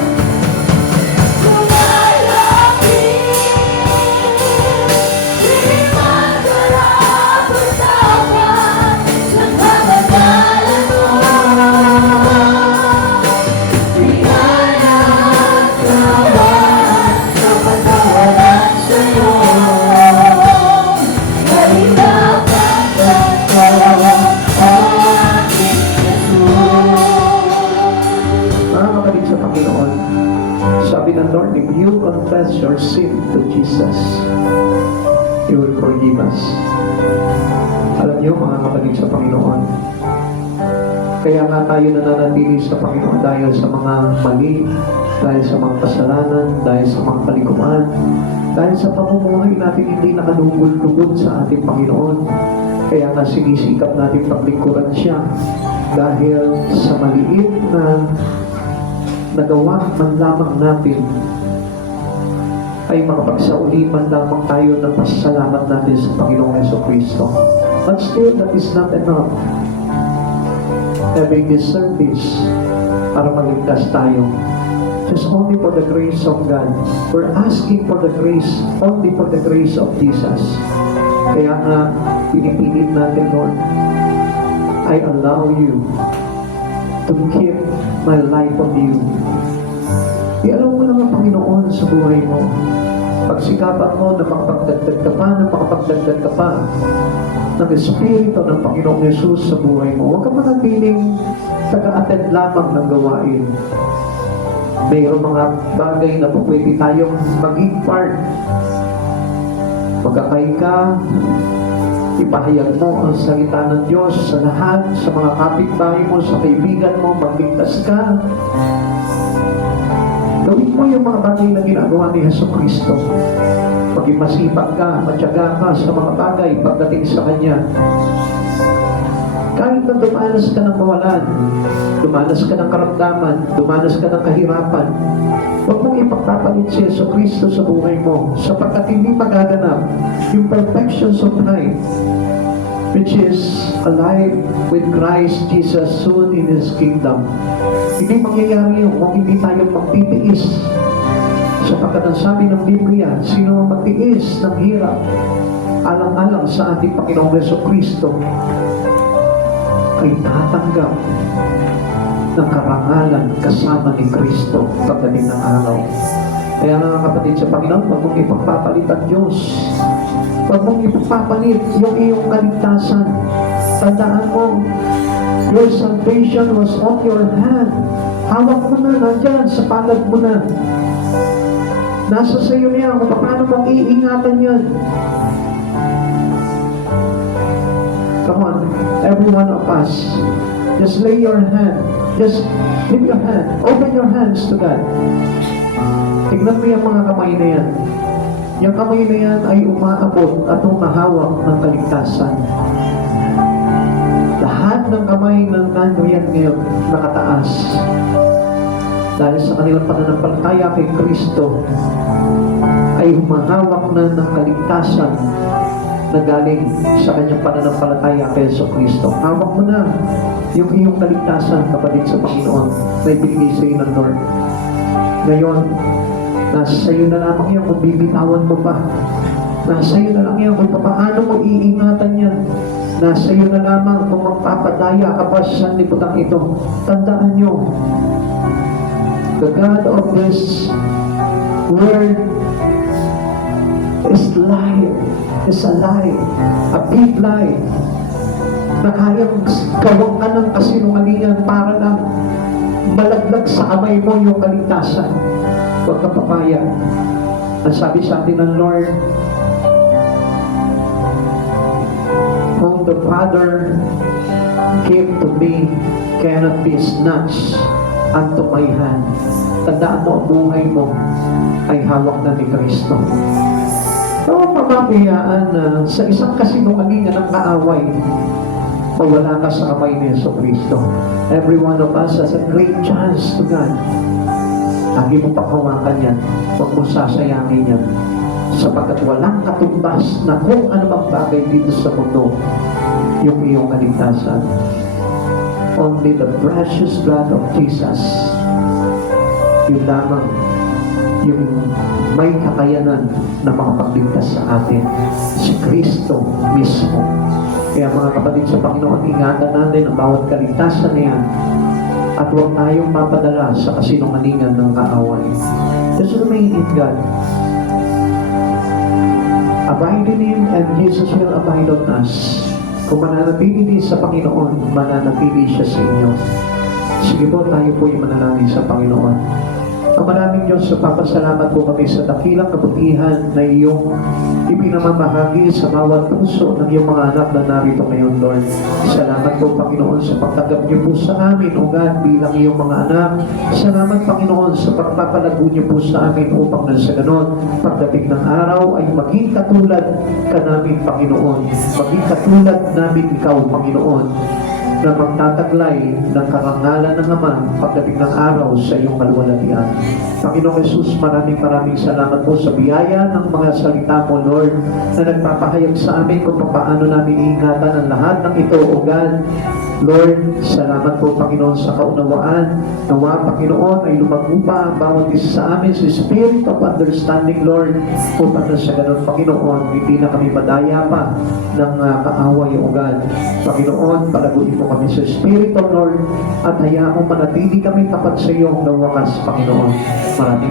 Lord, if you confess your sin to Jesus, He will forgive us. Alam niyo, mga kapatid sa Panginoon, Kaya nga tayo nananatili sa Panginoon dahil sa mga mali, dahil sa mga kasalanan, dahil sa mga kalikuan, dahil sa pamumuhay natin hindi nakalugod-lugod sa ating Panginoon. Kaya nga sinisikap natin paglingkuran siya dahil sa maliit na nagawa man lamang natin ay makapagsauli man lamang tayo ng pasasalamat natin sa Panginoong Jesucristo. But still, that is not enough. Having this service para maligtas tayo. Just only for the grace of God. We're asking for the grace, only for the grace of Jesus. Kaya nga, pinipilit natin, Lord, I allow you to keep my life on you. Ialaw mo lang ang Panginoon sa buhay mo. Pagsikapan mo na makapagdagdag ka pa ng Espiritu ng Panginoong Yesus sa buhay mo. Huwag ka manatiling taga-attend lamang ng gawain. Mayroong mga bagay na pwede tayong maging part. Magkakay ka, ipahayag mo ang salita ng Diyos sa lahat, sa mga kapitbahay mo, sa kaibigan mo, magligtas ka. Gawin mo yung mga bagay na ginagawa ni Jesucristo. Maging masipag ka, matyaga ka sa mga bagay pagdating sa Kanya. Kahit na dumanas ka ng kawalan, dumanas ka ng karamdaman, dumanas ka ng kahirapan, huwag mong ipagpapalit si Jesucristo sa buhay mo sapagkat hindi magaganap yung perfections of life, which is alive with Christ Jesus soon in His kingdom. Hindi mangyayari yun kung hindi tayo magtitiis. Sapagkat ang sabi ng Biblia, sino ang magtiis ng hirap alang-alang sa ating Panginoong Jesucristo ay tatanggap ng karangalan kasama ni Kristo pagdating ng araw. Kaya mga kapatid sa Panginoon, huwag mong ipagpapalit ang Diyos. Huwag mong ipagpapalit yung iyong kaligtasan. Tandaan mo, your salvation was on your hand. Hawak mo na, nandyan, sa palad mo na. Nasa sa iyo niya kung paano mong iingatan yan. Come on, every one of us, just lay your hand, just lift your hand, open your hands to God. Tignan mo yung mga kamay na yan. Yung kamay na yan ay umaabot at umahawak ng kaligtasan. Lahat ng kamay ng nando yan ngayon nakataas. Dahil sa kanilang pananampalataya kay Kristo ay humahawak na ng kaligtasan na galing sa kanyang pananampalataya kay Kristo. Hawak mo na yung iyong kaligtasan, kapatid sa Panginoon, na ibigay sa iyo ng Lord. Ngayon, nasa sa iyo na lamang yan kung bibitawan mo pa. Nasa iyo na lang yan kung paano mo iingatan yan. Nasa iyo na lamang kung magpapadaya ka pa sa sanlibutan ito. Tandaan nyo, the God of this world is liar, is a lie, a big lie, na kayang gawang ka ng kasinungalingan para lang malaglag sa kamay mo yung kaligtasan. Huwag ka papaya. Ang sabi sa atin ng Lord, whom the Father gave to me cannot be snatched unto my hand. Tandaan mo, ang buhay mo ay hawak na ni Kristo. So, mamamiyaan na sa isang kasinungalingan ng kaaway, mawala ka sa kamay ni Jesucristo. Every one of us has a great chance to God. Lagi mo pakawakan yan. Huwag mo sasayangin yan. Sapagkat walang katumbas na kung ano mang bagay dito sa mundo, yung iyong kaligtasan. Only the precious blood of Jesus, yun lamang yung may kakayanan na makapagligtas sa atin, si Kristo mismo. Kaya mga kapatid sa Panginoon, ingatan natin ang bawat kaligtasan na yan at huwag tayong mapadala sa kasinungalingan ng kaaway. Just remain in God. Abide in Him and Jesus will abide on us. Kung mananatili sa Panginoon, mananatili siya sa inyo. Sige po, tayo po yung mananali sa Panginoon. Ang maraming Diyos, papasalamat po kami sa dakilang kabutihan na iyong ipinamamahagi sa bawat puso ng iyong mga anak na narito ngayon, Lord. Salamat po, Panginoon, sa pagtanggap niyo po sa amin, O God, bilang iyong mga anak. Salamat, Panginoon, sa pagpapalago niyo po sa amin upang nang sa ganon, pagdating ng araw ay maging katulad ka namin, Panginoon. Maging katulad namin ikaw, Panginoon, na magtataglay ng karangalan ng Ama pagdating ng araw sa iyong kaluwalhatian. Panginoong Jesus, maraming salamat po sa biyaya ng mga salita mo, Lord, na nagpapahayag sa amin kung paano namin iingatan ang lahat ng ito, O God. Lord, salamat po, Panginoon, sa kaunawaan. Nawa, Panginoon, ay lumago pa ang bawat isa sa amin sa spirit of understanding, Lord, upang na sa ganun, Panginoon, hindi na kami madaya pa ng kaaway, O God. Panginoon, palaguin mo kami sa Espiritu, Lord, at hayaan mo manatili kami tapat sa iyo hanggang wakas, Panginoon.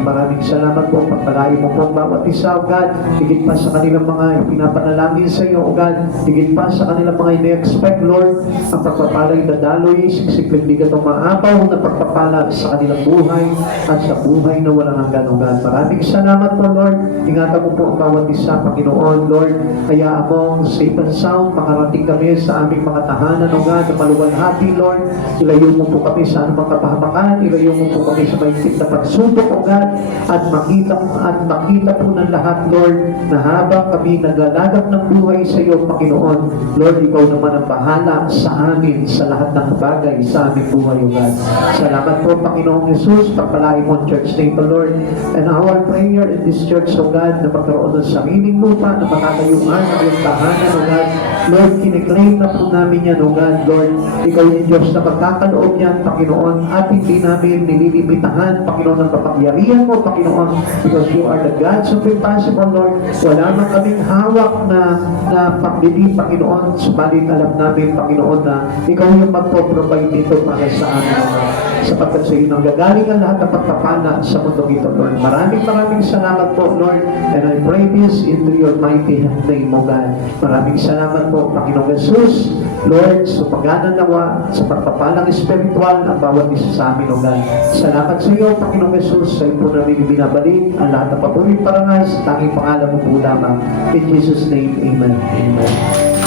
Maraming salamat po. Pagpalain mo po ang bawat isa, O God, higit pa sa kanilang mga pinapanalangin sa iyo, O God, higit pa sa kanilang mga ine-expect, Lord, ang pagpapalay na daloy, siksik hindi ka tumaapaw na pagpapala sa kanilang buhay at sa buhay na walang hanggan, O God. Maraming salamat po, Lord. Ingatan mo po ang bawat isa, Panginoon, Lord. Hayaan mo safe and sound, makarating kami sa aming mga tahanan, O God, na maluwalhati, Lord. Ilayo mo po kami sa anumang kapahamakan, ilayo mo po kami sa mahigpit na pagsubok, O God, at makita po ng lahat, Lord, na habang kami naglalagak ng buhay sa iyo, Panginoon, Lord, ikaw naman ang bahala sa amin sa lahat ng bagay sa aming buhay, O God. Salamat po, Panginoong Jesus, pagpalain mo ang church na ito, Lord, and our prayer in this church, O God, na magkaroon ng sariling lupa, na matatayuan ng iyong tahanan, O God. Lord, kiniklaim na po namin yan, O God, Lord. Ikaw yung Diyos na magkakaloob yan, Panginoon, at hindi namin nililimitahan, Panginoon, ang kapangyarihan mo, Panginoon, because you are the God of impossible, Lord. Wala man kaming hawak na pagbili, Panginoon, subalit alam namin, Panginoon, na ikaw yung magpo-provide dito para sa amin, Lord. Sapagkat sa iyo nang gagaling ang lahat ng pagpapala sa mundo ito, Lord. Maraming salamat po, Lord, and I pray this into your mighty name, O God. Maraming salamat po, Panginoong Jesus, Lord, sa pagganan nawa, sa pagpapalang espiritual ang bawat isa sa amin, O God. Salamat sa iyo, Panginoong Jesus, sa iyo po namin binabalik ang lahat ng patuloy parangas, tanging pangalan mo po lamang. In Jesus' name, Amen. Amen.